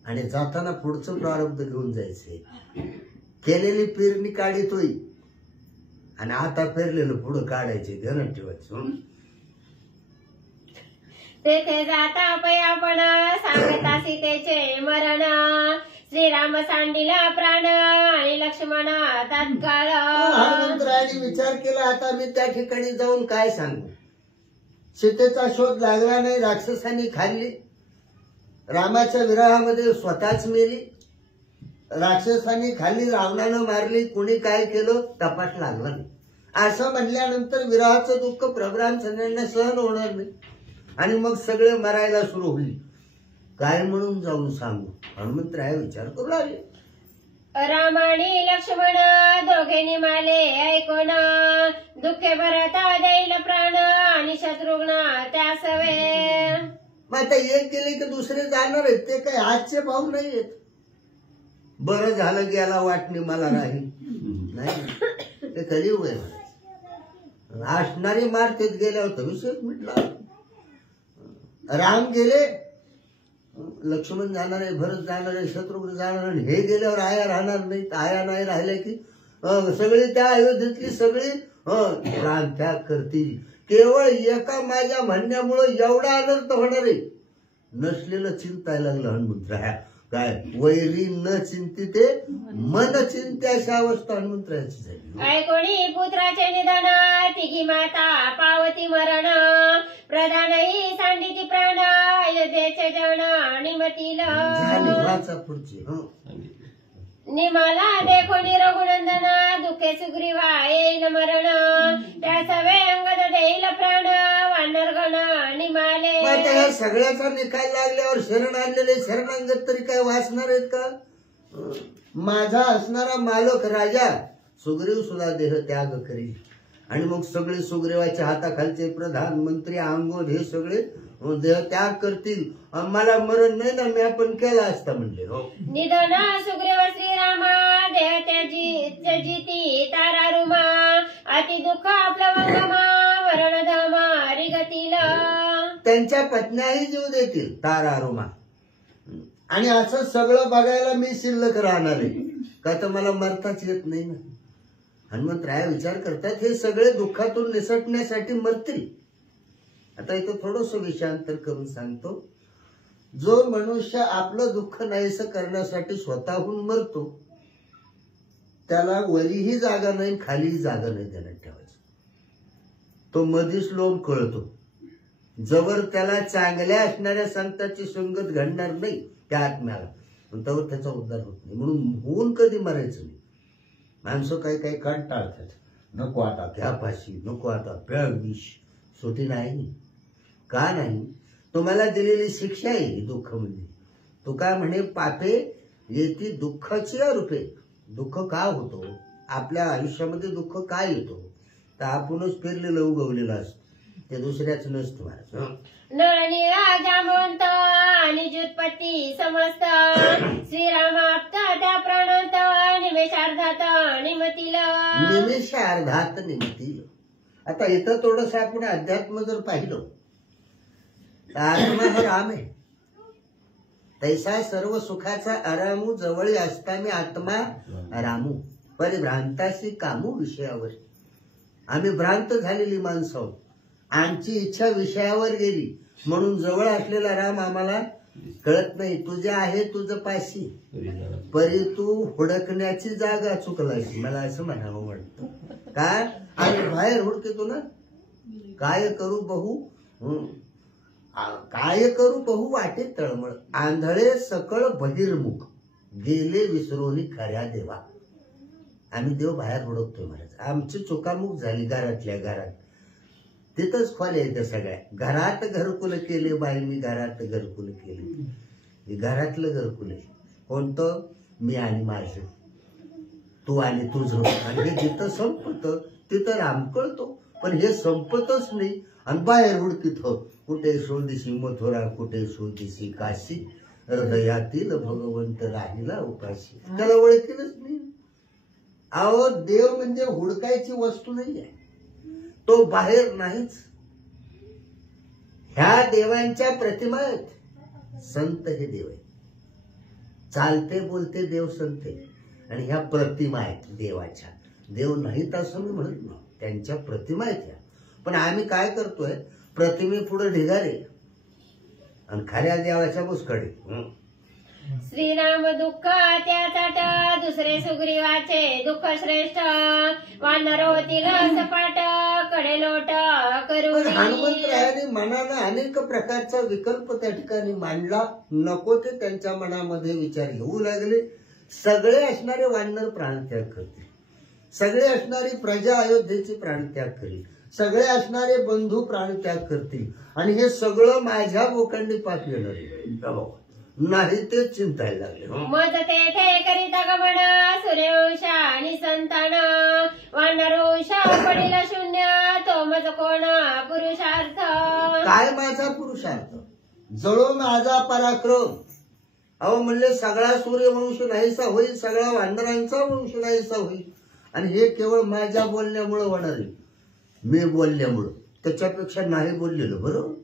आणि जाताना पुढचं प्रारब्ध घेऊन जायचंय. केलेली पेरणी काढितोय आणि आता पेरलेलं पुढं काढायचे, ध्यानात ठेवायचं. तेथे जाता पयापण सांगता सीतेचे मरण, श्रीराम सांडिला प्राण आणि लक्ष्मण तात्काळ. हनुमंतरायाने विचार केला आता मी त्या ठिकाणी जाऊन काय सांगू. सीतेचा शोध लागला नाही, राक्षसांनी खाल्ली. रामाच्या विरहामध्ये स्वतःच मेली, राक्षसांनी खाल्ली, रावणानं मारली, कुणी काय केलं तपास लागला नाही. असं म्हणल्यानंतर विरहाचं दुःख प्रभुरामचंद्रांना सहन होणार नाही आणि मग सगळे मरायला सुरू होईल. काय म्हणून जाऊन सांगू. हनुमंतराय विचार करू लागले. रामाणी लक्ष्मण दोघे निमाले ऐकून, दुःखे भरता देईल प्राण आणि शत्रुघ्न त्यास वे. मग आता एक गेले की दुसरे जाणार आहेत, ते काही आजचे भाव नाही आहेत. बरं झालं गेला वाटणी मला राहील नाही, ते कधी उभे असणारी मारतीत गेल्या होतं विषय मिटला. राम गेले, लक्ष्मण जाणार आहे, भरत जाणार आहे, शत्रुघ्न जाणार आहे. हे गेल्यावर आया राहणार नाही. आया नाही राहिल्या की सगळी त्या अयोध्येतली सगळी प्राणत्याग करतील. केवळ एका माझ्या म्हणण्यामुळे एवढा अनर्थ होणार आहे. नसलेलं चिंतायला लागलं हनुमंतराया. काय वैरी न चिंतिते मन चिंते, अशा अवस्था हनुमंतरायाची झाली. ऐकोणी पुत्राचे निधन, तिघी माता पावती मरण, प्रधानही सांडिती प्राण, अयोध्येचे जन आणि मतील. झाली वाचा पुढची. निमाला देखोनी रघुनंदना दुखे सुग्रीवा येईल मरण त्या सवे अंगद देईल प्राण वानर गण निमाले. मग आता ह्या सगळ्याचा निकाल लागल्यावर शरण आणलेले शरणांगत तरी काय वाचणार आहेत का? माझा असणारा मालक राजा सुग्रीव सुद्धा देह त्याग करी आणि मग सगळे सुग्रीवाच्या हाताखालचे प्रधानमंत्री अंगोद हे सगळे देह त्याग करतील. मला मरण नाही ना मी आपण केला असता म्हणले. हो निधन सुग्रीव श्रीरामा देह त्याजी तारा रुमा अति दुःख आपलं वंगमा वरण धमा रिगतील. त्यांच्या पत्न्याही जीव देतील तारा रुमा. आणि असं सगळं बघायला मी शिल्लक राहणार आहे का? तर मला मरताच येत नाही ना. हनुमंतराय विचार करतात हे सगळे दुःखातून निसटण्यासाठी मरतील. आता इथं थोडस विषयांतर करून सांगतो. जो मनुष्य आपलं दुःख नाहीसं करण्यासाठी स्वतःहून मरतो त्याला वरीही जागा नाही खालीही जागा नाही देण्यात ठेवायचं. तो मधीच लोम कळतो. जवळ त्याला चांगल्या असणाऱ्या संतांची संगत घडणार नाही त्या आत्म्याला तवर त्याचा उद्धार होत नाही. म्हणून होऊन कधी मरायचं नाही. माणसं काही काही कंटाळतात. नको आता त्या फाशी नको आता प्या विष सुटी नाही का? नाही तुम्हाला दिलेली शिक्षा आहे दुःख म्हणजे. तो काय म्हणे पापे येती दुःखाची रूपे. दुःख का होतो आपल्या आयुष्यामध्ये? दुःख काय येतो तर आपणच फिरलेलं उगवलेलं असतं ते दुसऱ्याच नसतं. महाराज नळनिळा जामवंत आणि जुत्पत्ती समस्त श्रीरामाप्त त्या प्रणत निमेषार्धात निमतील. निमेषार्धात निमतील. आता इथं थोडस आपण अध्यात्म जर पाहिलं तर आत्मा हा राम आहे. तैसा सर्व सुखाचा आरामू जवळ असताना आत्मा रामू परिभ्रांताशी कामू विषयावर. आम्ही भ्रांत झालेली माणसं आहोत. आमची इच्छा विषयावर गेली म्हणून जवळ असलेला राम आम्हाला कळत नाही. तुझे आहे तुझं पाशी परी तू हुडकण्याची जागा चुकलायस. मला असं म्हणावं वाटतं. काय आणि बाहेर हुडके ना काय करू बहु वाटे तळमळ. आंधळे सकळ बहिर्मुख गेले विसरोनी खऱ्या देवा. आम्ही देव बाहेर हुडकतोय महाराज. आमची चुकामुक झाली घरातल्या घरात. तिथंच खोल्या येत्या सगळ्या. घरात घरकुल केले बाई मी घरात घरकुल केले. घरातलं घरकुल आहे कोणतं? मी आणि माझं तू आणि तुझं. आणि हे जिथं संपत तिथं राम कळतो. पण हे संपतच नाही आणि बाहेर हुडकीत हो. कुठे शोधिशी मथुरा कुठे शोधिशी काशी हृदयातील भगवंत राहिला उपाशी. त्याला ओळखीलच नाही. अहो देव म्हणजे हुडकायची वस्तू नाही आहे. तो बाहेर नाहीच. ह्या देवांच्या प्रतिमा आहेत. संत हे देव आहे. चालते बोलते देव संत आहे. आणि ह्या प्रतिमा आहेत देवाच्या. देव नाहीत असं मी म्हणत नाही. त्यांच्या प्रतिमा आहेत ह्या. पण आम्ही काय करतोय प्रतिमे पुढे ढिगारे आणि खऱ्या देवाच्या मुस्कडे. श्रीराम दुःख त्याचाट दुसरे सुग्रीवाचे दुःख श्रेष्ठ वानर होतील सपाट कडे लोट करून. हनुमंतरायाने मनानं अनेक प्रकारचा विकल्प त्या ठिकाणी मांडला. नको ते त्यांच्या मनामध्ये विचार येऊ लागले. सगळे असणारे वानर प्राणत्याग करतील. सगळे असणारी प्रजा अयोध्येची प्राणत्याग करील. सगळे असणारे बंधू प्राणत्याग करतील. आणि हे सगळं माझ्या बोकांनी पाप येणार नाही ते चिंतायला लागले. मज तेथे करिता गमन सूर्यवंश आणि संतान वानरवंश पडिल शून्य तो मज कोण पुरुषार्थ. काय माझा पुरुषार्थ? जळो माझा पराक्रम. अहो म्हणले सगळा सूर्यवंश नाहीसा होईल. सगळा वानरांचा वंश नाहीसा होईल. आणि हे केवळ माझ्या बोलण्यामुळे होणार आहे. मी बोलल्यामुळं. त्याच्यापेक्षा नाही बोललेलं बरोबर.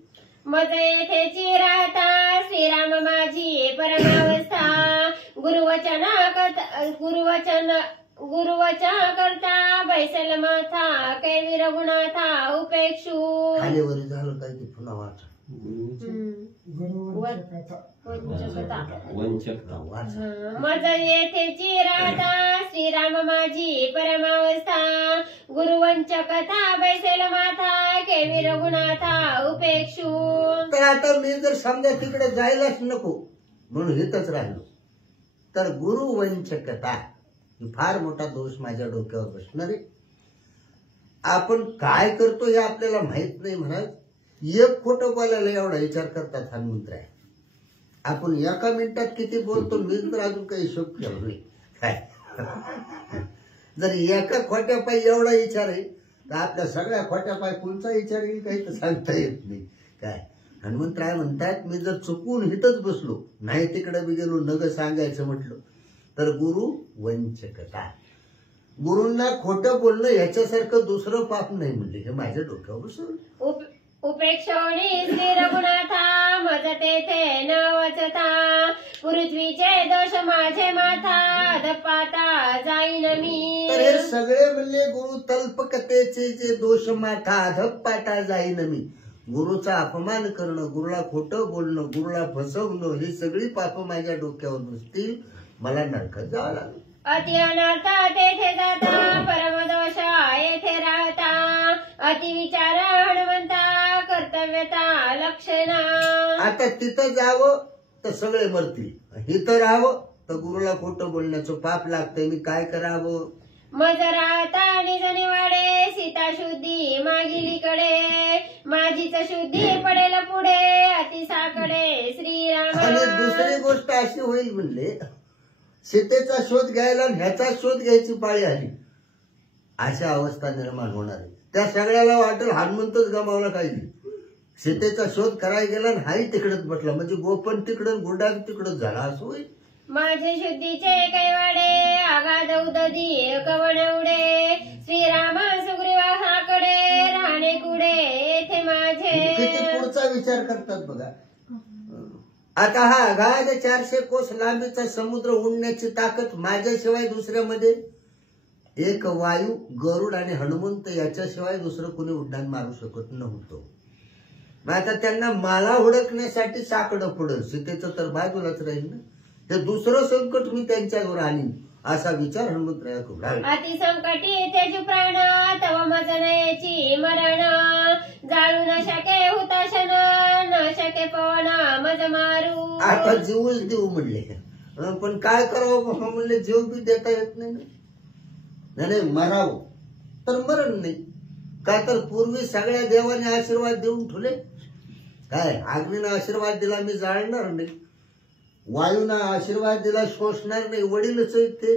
मज येथेची राहता श्रीराम माझी परमावस्था गुरुवचन करता बैसल माथा कैवी रघुनाथा उपेक्षू. खाली वरी झालं काय ते पुन्हा वाचा. मज येथेची राहता श्रीराम माझी परमावस्था गुरुवंचकथा बैसेल माथा केवी रघुनाथा उपेक्षू. तर आता मी जर समजा तिकडे जायलाच नको म्हणून इथंच राहिलो तर गुरुवंचकता ही फार मोठा दोष माझ्या डोक्यावर बसणार आहे. आपण काय करतो हे आपल्याला माहित नाही म्हणत. एक खोटं बोलायला एवढा विचार करतात हनुमंतराय. आपण एका मिनिटात किती बोलतो मी तर अजून काही हिशोब केला नाही. काय जर एका खोट्या पायी एवढा विचार आहे तर आपल्या सगळ्या खोट्या पायी कोणचा विचार येईल काही तर सांगता येत नाही. काय हनुमंतराय म्हणतात मी जर चुकून हितच बसलो नाही तिकडे बी गेलो नग सांगायचं म्हटलं तर गुरु वंचकता. गुरूंना खोटं बोलणं ह्याच्यासारखं दुसरं पाप नाही म्हणले. हे माझ्या डोक्यावर बसवलं. उपेक्षोणी श्री रघुनाथा मज तेथे न वचता पृथ्वीचे दोष माझे माथा धपाता जाईन मी. तर हे सगळे म्हणले गुरु तल्पकतेचे जे दोष माथा धप्पाटा जाईन मी. गुरुचा अपमान करणं, गुरुला खोटं बोलणं, गुरुला फसवणं ही सगळी पाप माझ्या डोक्यावर बसतील. मला नरकात जावं लागलं. अति अनर्थ तेथे जाता परमदोष येथे राहता अति विचार हनुमंता कर्तव्यता लक्षणा. आता तिथं जावं तर सगळे मरतील, इथं राहावं तर गुरुला खोटं बोलण्याचं पाप लागतंय. मी काय करावं? मज राहता निज निवाडे सीता शुद्धी मागिलीकडे माझीच शुद्धी पडेल पुढे अतिसाकडे श्रीराम. आणि दुसरी गोष्ट अशी होईल म्हणले सीतेचा शोध घ्यायला ह्याचा शोध घ्यायची पाळी आली. अशा अवस्था निर्माण होणार आहे. त्या सगळ्याला वाटेल हनुमंतच गमावला काही. सीतेचा शोध करायला गेला आणि हाही तिकडच बसला म्हणजे गोपन तिकडं गुंडा तिकडच झाला असं होईल. माझे शुद्धीचे कैवाडे आगाध उदधी कवन उडे श्रीराम सुग्रीवाकडे राहणे कुडे येथे माझे. किती पुढचा विचार करतात बघा. आता हा अगाध 400 कोस लांबीचा समुद्र उडण्याची ताकद माझ्याशिवाय दुसऱ्यामध्ये एक वायू गरुड आणि हनुमंत याच्याशिवाय दुसरं कोणी उड्डाण मारू शकत नव्हतं. आता त्यांना मला हुडकण्यासाठी साकडं पडल. सीतेचं तर बाजूलाच राहील ना. ते दुसरं संकट मी त्यांच्यावर आणीन असा विचार हनुमंतराया करू लागला. अति संकटी त्याची प्राण तव मज नयेची मरण जाळू न शके हुताशन न शके पवन मज मारू. आता जीवच देऊ म्हणले पण काय करावं म्हणले जीव बी देता येत नाही. नाही मरावं तर मरण नाही. का तर पूर्वी सगळ्या देवाने आशीर्वाद देऊन ठेवले. काय अग्नीनं आशीर्वाद दिला मी जाळणार नाही, वायूना आशीर्वाद दिला शोषणार नाही, वडीलच आहेत ते.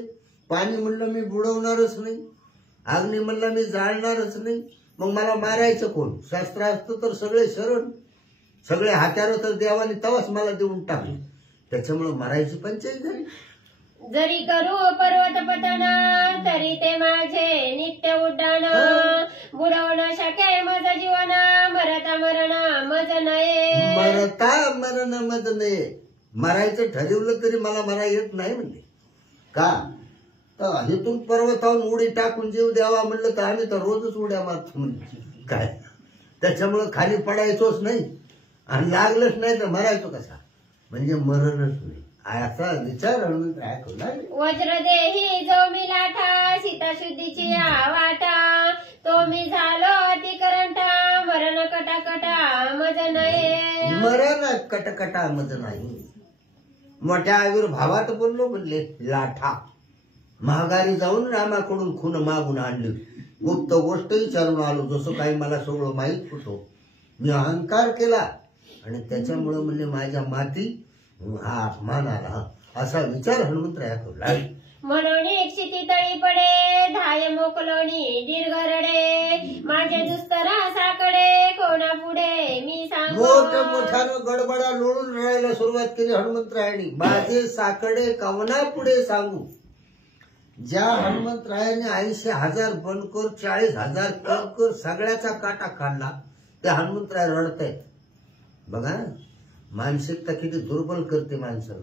पाणी म्हणलं मी बुडवणारच नाही, अग्नी म्हणलं मी जाळणारच नाही. मग मला मारायचं कोण? शास्त्रास्त्र तर सगळे शरण, सगळे हात्यार तर देवाने तवाच मला देऊन टाकले. त्याच्यामुळे मारायची पंचायत झाली. जरी करू पर्वत पतन तरी ते माझे नित्य उड्डाण बुडवू न शके मज जीवन मरता मरण मज नये. मरता मरण मज नये. मरायचं ठरवलं तरी मला मरा येत नाही म्हणले. का तर इथून पर्वतावरून उडी टाकून जीव द्यावा म्हणलं तर आम्ही तर रोजच उड्या मारतो म्हणजे काय. त्याच्यामुळं खाली पडायचोच नाही आणि लागलंच नाही तर मरायचो कसा म्हणजे मरणच नाही असा विचार ऐकवला. वज्रदेही जो मी लाठा सीता शुद्धीची वाटा तो मी झालो अतिकरंटा मरण कटाकटा मज नये. मरण कटकटा मज नाही. मोठ्या आविर्भावात बोललो म्हणले लाठा. महागारी जाऊन रामाकडून खून मागून आणली. गुप्त गोष्ट विचारून आलो जसं काही मला सगळं माहित होतं. मी अहंकार केला आणि त्याच्यामुळे म्हणले माझ्या माती हा अपमान आला असा विचार हनुमंतराया करू. म्हणून क्षिती तळी पडे धाय मोकलोनी दीर्घ रडे माझे दुस्तरा साकडे कोणा पुढे मी सांगू. मोठ्यानं गडबडा लोळून रडायला सुरुवात केली हनुमंतरायानी. माझे साकडे कवना पुढे सांगू. ज्या हनुमंतरायाने 80,000 बनकर 40,000 कणकर सगळ्याचा काटा काढला त्या हनुमंतराय रडतायत. बघा मानसिकता किती दुर्बल करते माणसाला.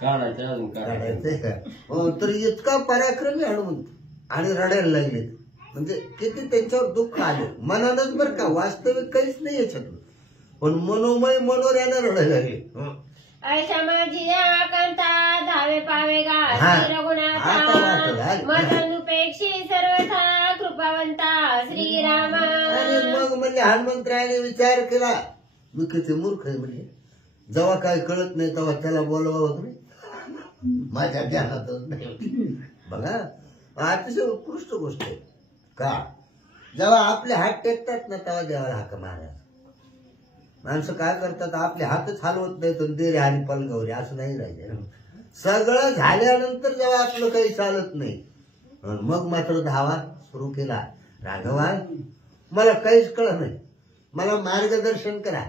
काढायचंय का हो तर इतका पराक्रमी हनुमंत आणि रडायला लागले म्हणजे किती त्यांच्यावर दुःख आले. मनानच बरं का वास्तविक काहीच नाही याच्यातलं पण मनोमय मनोऱ्यानं रडायला लागले. ऐशा माझी आकांता धावे पावे गा रघुनाथा मदनुपेक्षी सर्वथा कृपावंता श्रीरामा. आणि मग म्हणजे हनुमंतरायाने विचार केला मी किती मूर्ख आहे म्हणजे जेव्हा काय कळत नाही तेव्हा त्याला बोलवा वगैरे माझ्या ध्यानातच नाही. बघा अतिशय उत्कृष्ट गोष्ट आहे. का जेव्हा आपले हात टेकतात ना तेव्हा देवाला हाक मारा. माणसं काय करतात, आपले हातच हलवत नाही तर दे रे आणि पलगवरे असं नाही राहिले. सगळं झाल्यानंतर जेव्हा आपलं काही चालत नाही मग मात्र धावा सुरू केला. राघवा मला काहीच कळत नाही, मला मार्गदर्शन करा,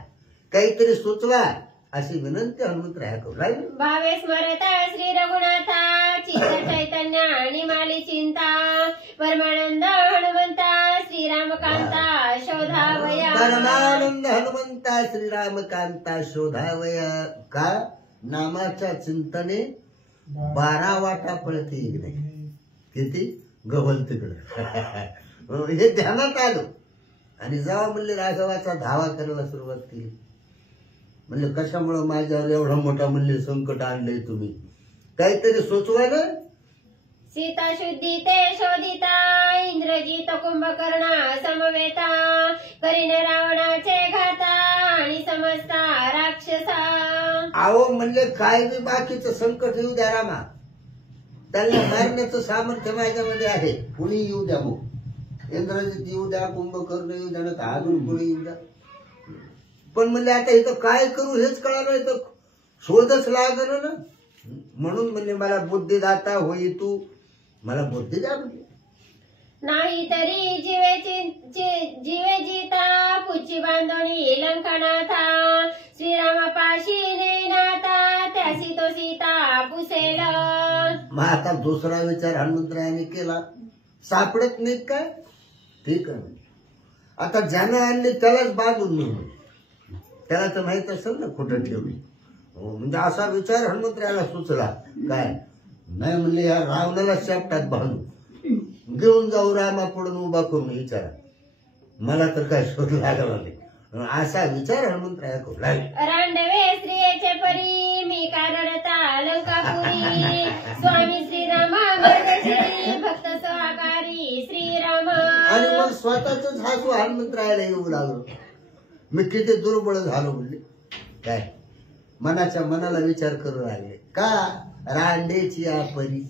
काहीतरी सुचवा अशी विनंती हनुमंतराया करू राहील. भावे स्मरता श्री रघुनाथा चित्त चैतन्य आणि माली चिंता परमानंद हनुमंता श्रीरामकांता शोधावया. परमानंद हनुमंता श्रीरामकांता शोधावया. का नामाच्या चिंतने 12 वाटा पळते नाही. किती गवल तिकडं हे ध्यानात आलं. आणि जेव्हा म्हणले राघवाचा धावा करायला सुरुवात केली, म्हणले कशामुळं माझ्यावर एवढा मोठा म्हणले संकट आणलंय तुम्ही, काहीतरी सुचवा ना. सीता शुद्धी ते शोधिता इंद्रजित कुंभकर्ण समवेता करीने रावणाचे घाता आणि समजता राक्षसा. आहो म्हणले काय बी बाकीचं संकट येऊ द्या रामा, त्यांना मारण्याचं सामर्थ्य माझ्यामध्ये आहे. कुणी येऊ द्या, मग इंद्रजित येऊ द्या, कुंभकर्ण येऊ द्या, ना अजून कुणी येऊ द्या. पण म्हणले आता इथं काय करू हेच कळालं, इथं शोधच लागलं ना. म्हणून म्हणले मला बुद्धिदाता होई तू, मला बुद्धी द्या म्हणले. नाही तरी जीवे जिता पुची बांधोणी लंकनाथा श्रीरामापाशी नेनाता त्यासी तो सीता पुसेल. मग आता दुसरा विचार हनुमंतरायाने केला, सापडत नाहीत काय, ठीक आहे. आता ज्यानं आणले त्यालाच बांधून नेऊ, त्याला तर माहित असेल ना कुठं ठेवली. म्हणजे असा विचार हनुमंतरायाला सुचला. काय नाही म्हणले या रावणाला शेपटात बांधून घेऊन जाऊ रामा पुढून उभा करून विचारा, मला तर काय शोध लागला नाही. असा विचार हनुमंतराया करू लागले. रांडवे स्त्रियेचे परी मी का रडता लंकापुरी स्वामी श्रीरामा वरदश्री भक्त सहकारी श्रीराम. आणि मग स्वतःच हसू हनुमंतरायाला येऊ लागलो. मी किती दुर्बळ झालो म्हणले. काय मनाच्या मनाला विचार करू लागले. का रांडेची परी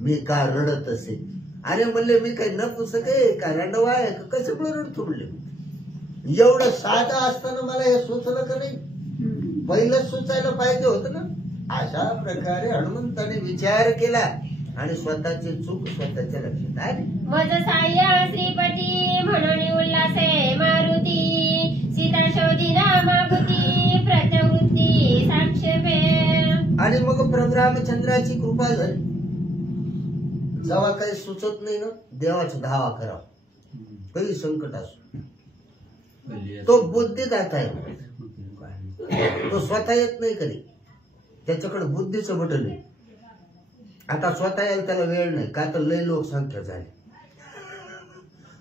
मी का रडत असे. अरे म्हणले मी काही न पुसक आहे का, रंडवा आहे का, कसं रडतो म्हणले. एवढं साधं असताना मला हे सुचलं का नाही, पहिलंच सुचायला पाहिजे होतं ना. अशा प्रकारे हनुमंताने विचार केला आणि स्वतःची चूक स्वतःच्या लक्षात आली. मज साह्य श्रीपती म्हणून उल्हासे मारुती सीता शोधी नामाभूती प्रत्यवृत्ती साक्षेपे. आणि मग प्रभू रामचंद्राची कृपा झाली. जेव्हा काही सुचत नाही ना देवाचा धावा करावा, काही संकट असो. तो बुद्धिदाता आहे, तो स्वतः येत नाही कधी, त्याच्याकडे बुद्धीचं बटन आहे. आता स्वतः यायला त्याला वेळ नाही, का तर लय लोकसंख्या झाली.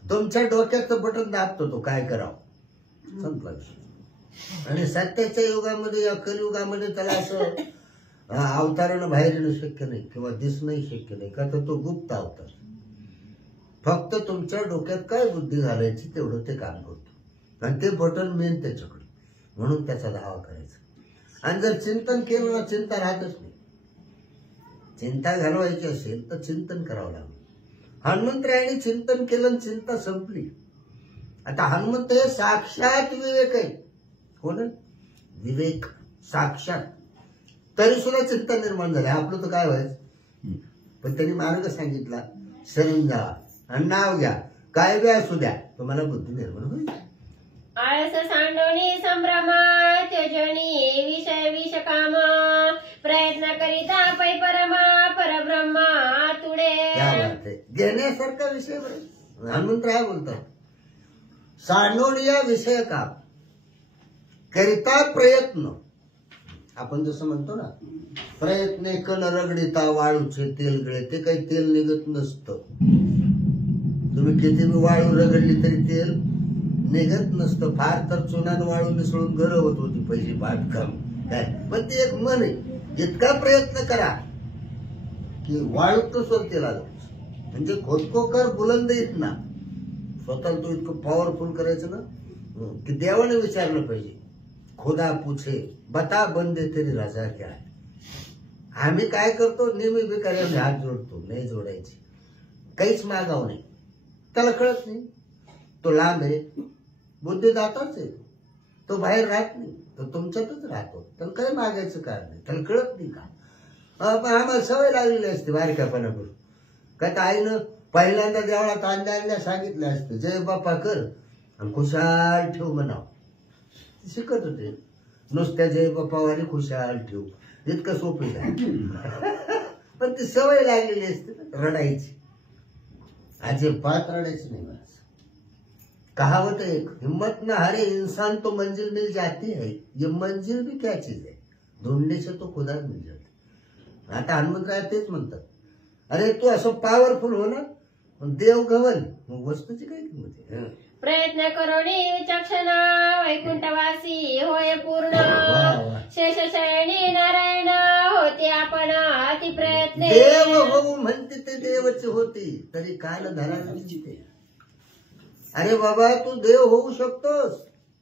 तुमच्या डोक्याचं बटन दाबतो तो, काय करावं संपला विषय. आणि सत्याच्या युगामध्ये या कलियुगामध्ये त्याला असं अवतारानं बाहेर येणं शक्य नाही किंवा दिसणंही शक्य नाही, का तर तो गुप्त अवतार. फक्त तुमच्या डोक्यात काय बुद्धी घालायची तेवढं ते काम करतो. आणि ते बटन मेन त्याच्याकडे, म्हणून त्याचा धावा करायचा. आणि जर चिंतन केलं ना चिंता राहतच नाही. चिंता घालवायची असेल तर चिंतन करावं लागलं. हनुमंतरायाने चिंतन केलं, चिंता संपली. आता हनुमंत हे साक्षात विवेक आहे. कोण विवेक साक्षात, तरी सुद्धा चिंता निर्माण झाली. आपलं तर काय व्हायचं. पण त्यांनी मार्ग सांगितला, शरण जावा आणि नाव घ्या, काय बी असू द्या, तुम्हाला बुद्धी निर्माण होईल. आळस सांडोणी संभ्रमा त्यजनी विषय विषकाम प्रयत्न करिता पै परमा परब्रह्मा तुडे. क्या बात आहे, घेण्यासारखा विषय. हनुमंतराय बोलतात सांडोणीया विषय काम करिता प्रयत्न. आपण जसं म्हणतो ना, प्रयत्न कण रगडिता वाळूचे तेल गळे, ते काही तेल निघत नसतं. तुम्ही किती बी वाळू रगडली तरी तेल निघत नसतं. फार तर चुनान वाळू मिसळून घर होत होती पहिली बांधकाम काय. पण ते एक मन आहे, इतका प्रयत्न करा की वाळू तो तेल आलं. म्हणजे खोदकोकर बुलंद येत ना, स्वतःला तो इतकं पॉवरफुल करायचं ना की देवाने विचारलं पाहिजे, खुदा पूछे बता बंदे तेरी रजा क्या है. आम्ही काय करतो, नेहमी भिकाऱ्याने हात जोडतो, नाही जोडायचे, काहीच मागाव नाही. त्याला कळत नाही, तो लांब आहे, बुद्धिदाताच आहे, तो बाहेर राहत नाही, तो तुमच्यातच राहतो, त्याला काही मागायचं कारण नाही, त्याला कळत नाही का. पण आम्हाला सवय लागलेली असते बारक्यापणाकडून. काय तर आईनं पहिल्यांदा देवळात आणल्या सांगितलं असतं, जय बाप्पा कर आणि खुशाल ठेव म्हणावं. शिकत होते नुसत्या जय बाप्पावारी खुशाल ठेव, इतकं सोपं आहे. पण ती सवय लागलेली असते रडायची, अजिबात रडायची नाही. कहावत है, हिम्मत न हारे इंसान तो मंजिल मिल जाती है, ये मंजिल भी क्या चीज है, ढूंढने से तो खुदा मिल जाते. आता हनुमंतराय तेच म्हणतात, अरे तू असं पॉवरफुल हो ना, देव गवल, मग वस्तूची काय किंमत आहे. प्रयत्न करोनी विचक्षण वैकुंठवासी होय पूर्ण, शेषशयनी नारायण होते आपण अति प्रयत्न. देव होऊ म्हणते ते देवच होती, तरी काल धरावी जिते. अरे बाबा तू देव होऊ शकतोस,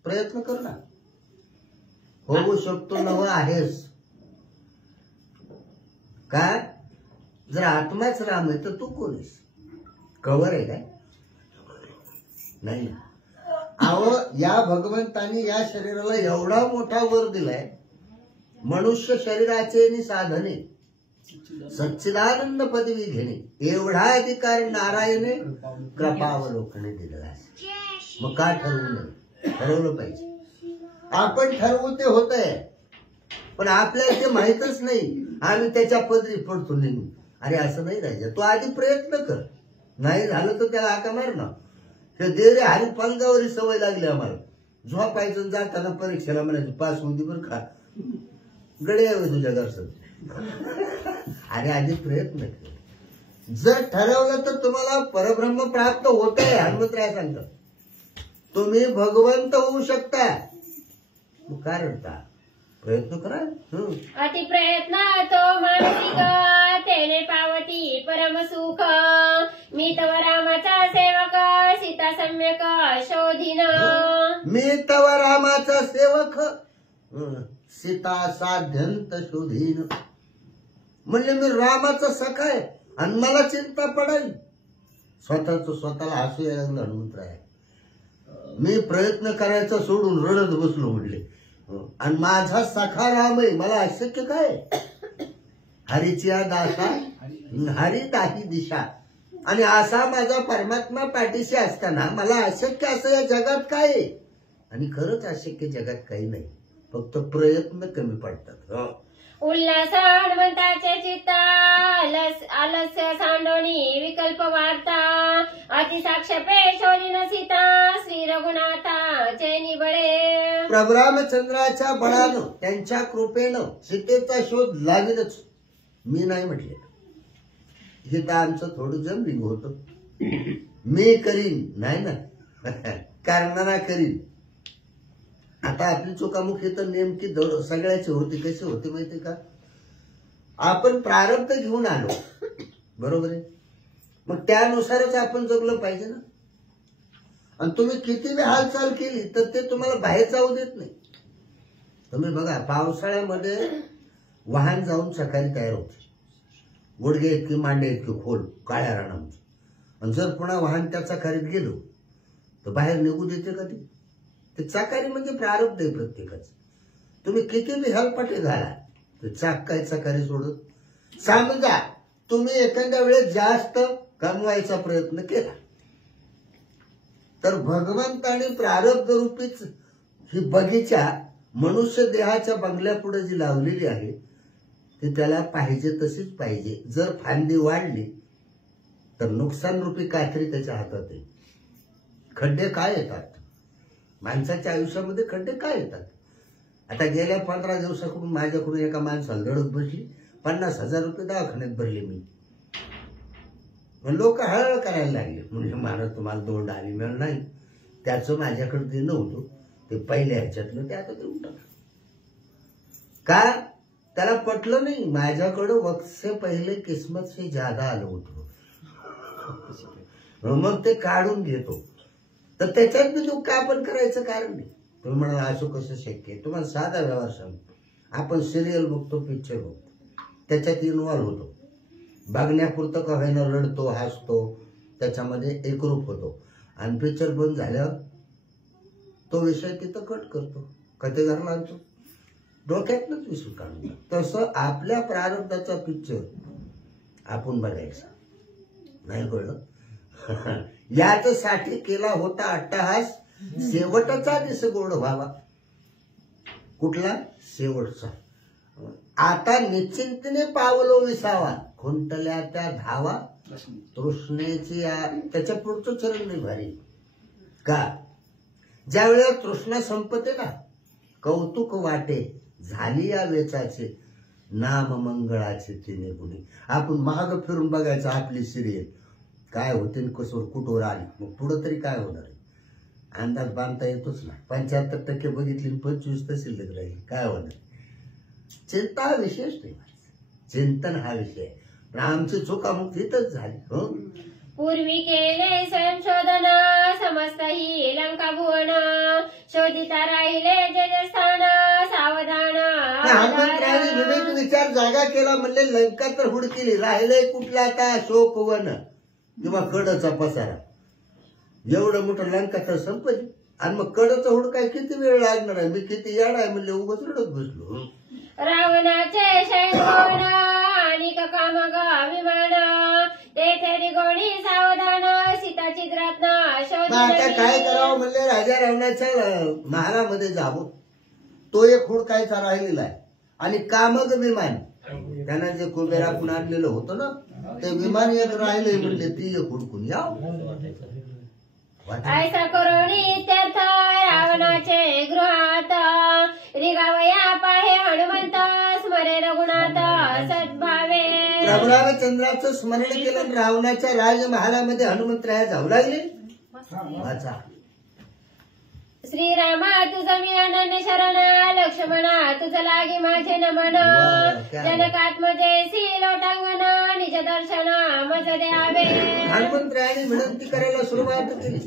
प्रयत्न कर ना. होऊ शकतो नव आहेस का. जर आत्माच राम आहे तर तू कोण आहेस, कवर आहे काय. नाही. अहो या भगवंतानी या शरीराला एवढा मोठा वर दिलाय, मनुष्य शरीराचे आणि साधने सच्चिदानंद पदवी घेणे एवढा अधिकार नारायणे कृपावलोकने दिलेला आहे. मग का ठरवू नये, ठरवलं पाहिजे. आपण ठरवू ते होतंय, पण आपल्याला ते माहितच नाही, आम्ही त्याच्या पदरी पडतो नेहमी. अरे असं नाही राहायचं, तू आधी प्रयत्न कर, नाही झालं तर त्याला हाका मार ना. ते दे रे हरी पंगावरी सवय लागली आम्हाला. झोपायचं जाताना परीक्षेला म्हणायचं पास होती बरं का, गडे यावे तुझ्या दर्शन. अरे आधी प्रयत्न कर. जर ठरवलं तर तुम्हाला परब्रह्म प्राप्त होत आहे. हनुमंतराय सांगतात तुम्ही भगवंत होऊ शकता. का रडता, प्रयत्न करा. अति प्रयत्न तो मानसिक तेने पावती परम सुख. मी तव रामाचा सेवक सीता सम्यक शोधिन. मी तव रामाचा सेवक सीता साध्यंत शोधीन. म्हणजे मी रामाचा सखा आहे आणि मला चिंता पडेल. स्वतःला हसू यायला लागलं हनुमंतराय. मी प्रयत्न करायचा सोडून रडत बसलो म्हटले, आणि माझा सखा राम आहे, मला अशक्य काय. हरीची दासा हरी दाही दिशा. आणि असा माझा परमात्मा पाठीशी असताना मला अशक्य असं या जगात काय आहे. आणि खरंच अशक्य जगात काही नाही, फक्त प्रयत्न कमी पडतात. उल्हास हनुमंताचे चित्ता आलस्य सांडोणी विकल्प वार्ता. अतिसाक्षेपे शोधिन सीता श्री रघुनाथा चैनी बळे. प्रभू रामचंद्राच्या बळानं त्यांच्या कृपेनं सीतेचा शोध लागेलच. मी नाही म्हटले, हे तर आमचं थोडं जमलिंग होतं. मी करीन नाही ना, कारणाना करीन. आता आपली चुकामुखी तर नेमकी सगळ्याची होती. कशी होती माहिती का, आपण प्रारब्ध घेऊन आलो, बरोबर आहे, मग त्यानुसारच आपण जगलं पाहिजे ना. आणि तुम्ही किती बी हालचाल केली तर ते तुम्हाला बाहेर जाऊ देत नाही. तुम्ही बघा पावसाळ्यामध्ये वाहन जाऊन सकाळी तयार होते, गुडघे इतकी मांडे इतकी खोल काळ्या रानामध्ये. आणि जर पुन्हा वाहन त्या चकारीत गेलो तर बाहेर निघू देते का ते चाकारी. म्हणजे प्रारब्ध आहे प्रत्येकाचं. तुम्ही किती बी हेलपाटे घाला, ते चाक काय चाकारी सोडत. समजा तुम्ही एखाद्या वेळेस जास्त कमवायचा प्रयत्न केला तर भगवंताने प्रारब्ध रूपीच ही बगीचा मनुष्य देहाच्या बंगल्यापुढे जी लावलेली आहे ती त्याला पाहिजे तशीच पाहिजे. जर फांदी वाढली तर नुकसान रूपी कात्री त्याच्या हातात आहे. खड्डे काय येतात माणसाच्या आयुष्यामध्ये, खड्डे काय येतात. आता गेल्या 15 दिवसाकडून माझ्याकडून एका माणसाला रडत बसली, 50,000 रुपये दवाखान्यात भरले मी. लोक हळहळ करायला लागले, म्हणजे मला तुम्हाला दोंड आली मिळणार नाही. त्याचं माझ्याकडे ते नव्हतं, ते पहिल्या ह्याच्यातलं ते आता देऊन टाक. का त्याला पटलं नाही, माझ्याकडं वक्त से पहिले किस्मत से ज्यादा आलं होतं, मग ते काढून घेतो. तर त्याच्यात बी दुःख आपण करायचं कारण नाही. तुम्ही म्हणाला असं कसं शक्य आहे. तुम्हाला साधा व्यवहार सांगतो, आपण सिरियल बघतो, पिक्चर बघतो, त्याच्यात इन्व्हॉल्व होतो, बघण्यापुरतं का होईना रडतो, हसतो, त्याच्यामध्ये एकरूप होतो आणि पिक्चर बंद झाल्यावर तो विषय तिथं कट करतो, कथे घरला आणतो, डोक्यातनंच विसरून काढून. तसं आपल्या प्रारब्धाचा पिक्चर आपण बघायचा नाही, कळलं? याच्यासाठी केला होता अट्टहास, शेवटचा दिस गोड व्हावा. कुठला? शेवटचा. आता निश्चिंतने पावलो विसावा, खुंटल्या त्या धावा तृष्णेची. त्याच्या पुढचं चरण नाही भारी का? ज्या वेळेला तृष्णा संपते ना, कौतुक वाटे झाली या वेचाचे, नाम मंगळाचे तिने गुणी. आपण महाग फिरून बघायचं आपली सिरियल काय होते, कसोर कुठोर आली, मग पुढं तरी काय होणार आहे अंदाज बांधता येतोच ना. 75% बघितली, 25 शिल्लक राहील, काय होणार? चिंता हा विशेष नाही, चिंतन हा विषय. पण आमची चुकामुक तिथंच झाली. हो, पूर्वी केले संशोधन, समस्त ही लंका भुवन, शोधिता राहिले जे स्थान, सावधान. हनुमंतरायाने विवेक विचार जागा केला, म्हणले लंका तर हुडकिली, राहिले कुठला आता अशोकवन किंवा कडचा पसारा. एवढं मोठं लंका तर संपली, आणि मग कडचं हुडकाय किती वेळ लागणार आहे? मी किती येड आहे म्हणले, उगाच रडत बसलो. रावणाचे शैन आणि कामग विमान, तेथे रिगोणी सावधान, सीताची रत्न शोध. आता काय करावं म्हणले, राजा रावणाच्या महालामध्ये जावं, तो एक हुडकायचा राहिलेला आहे. आणि कामग विमान, त्यांना जे कुबेराकडून आणलेलं होतं ना, ते विमान एक राहिले, म्हणले ती एक हुडकून याव. ऐसा करुणी तीर्थ रावणाचे गृहात, रिगावया पाहे हनुमंत, स्मरे रघुनाथ सद्भावे. प्रभू रामचंद्राचं स्मरण केलं, रावणाच्या राजमहालामध्ये हनुमंतराया जाऊ लागले. वाचा. श्रीरामा तुझं मी अनन्य शरण, लक्ष्मणा तुझं लागी माझे नमन, जनकात्मजेसी लोटांगण, निज दर्शन मज द्यावे. हनुमंतरायाने विनंती करायला सुरुवात केली.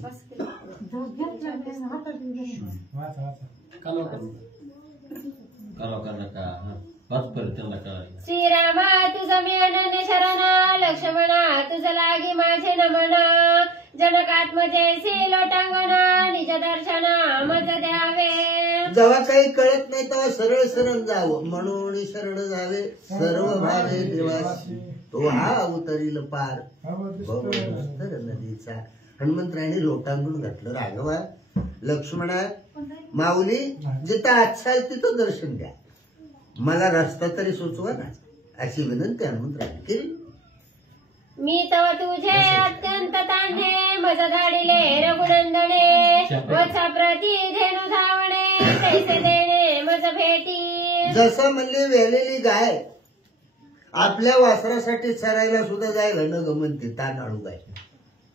श्रीरामा तुझं मी अनन्य शरण, लक्ष्मणा तुझं लागी माझे नमन, जनकात्मजेसी लोटांगण, निज दर्शन मज द्यावे. जेव्हा काही कळत नाही तेव्हा सरळ शरण जावं, म्हणून शरण जावे सर्व भावे देवास, तो हा अवतरील पार भवदुस्तर नदीचा. हनुमंतरायाने लोटांगण घातलं. राघवा, लक्ष्मणा, माऊली, जिथं असाल तिथं दर्शन द्या, मला रस्ता तरी सुचवा ना, अशी विनंती हनुमंतरायाने केली. मी तव तुझे अत्यंत तांढे, मज धाडिले रघुनंदने, वत्सा प्रती धेनु धावणे, तैसे देणे मज भेटी. जसं म्हणले वेलेली गाय आपल्या वासरासाठी चरायला सुद्धा जाय न गमनते, तांदळू गाय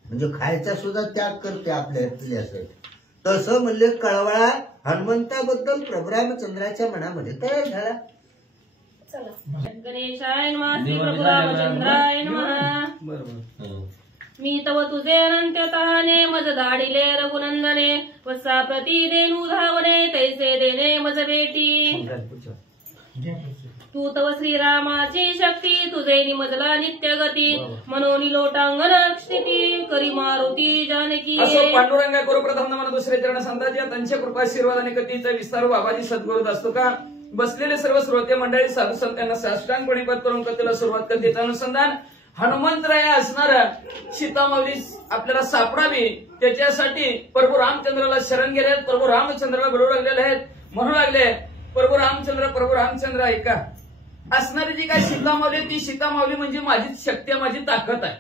म्हणजे खायचा सुद्धा त्याग करते आपल्यासाठी, तसं म्हणले कळवळा हनुमंताबद्दल प्रभू रामचंद्राच्या मनामध्ये तयार झाला. गणेशाय नमः, श्री प्रभू रामचंद्राय नमः. मी तव तुझे अनंत ताने, मज धाडिले रघुनंदने, वत्सा प्रती देनु धावणे, तैसे देणे मज भेटी. तू तव श्रीरामाची शक्ती, तुझे निमजला नित्य गती, मनोनी लोटांगण स्थिती, करी मारुती जानकी. असो पांडुरंगा करू प्रथम नमन, दुसरे चरण संतांच्या त्यांच्या कृपा आशीर्वाद आणि गतीचा विस्तार बाबाजी सद्गुरूत असतो का. बसलेले सर्व श्रोते मंडळी, साधू संतांना साष्टांग प्रणिपात करून कथेला सुरुवात कथेचं अनुसंधान. हनुमंतराया असणारा सीतामावली आपल्याला सापडावी त्याच्यासाठी प्रभू रामचंद्राला शरण गेले आहेत, प्रभू रामचंद्राला बरोबर लागलेले आहेत. म्हणू लागले प्रभू रामचंद्र ऐका, असणारी जी काय सीतामावली, ती सीतामावली म्हणजे माझीच शक्ती आहे, माझी ताकद आहे,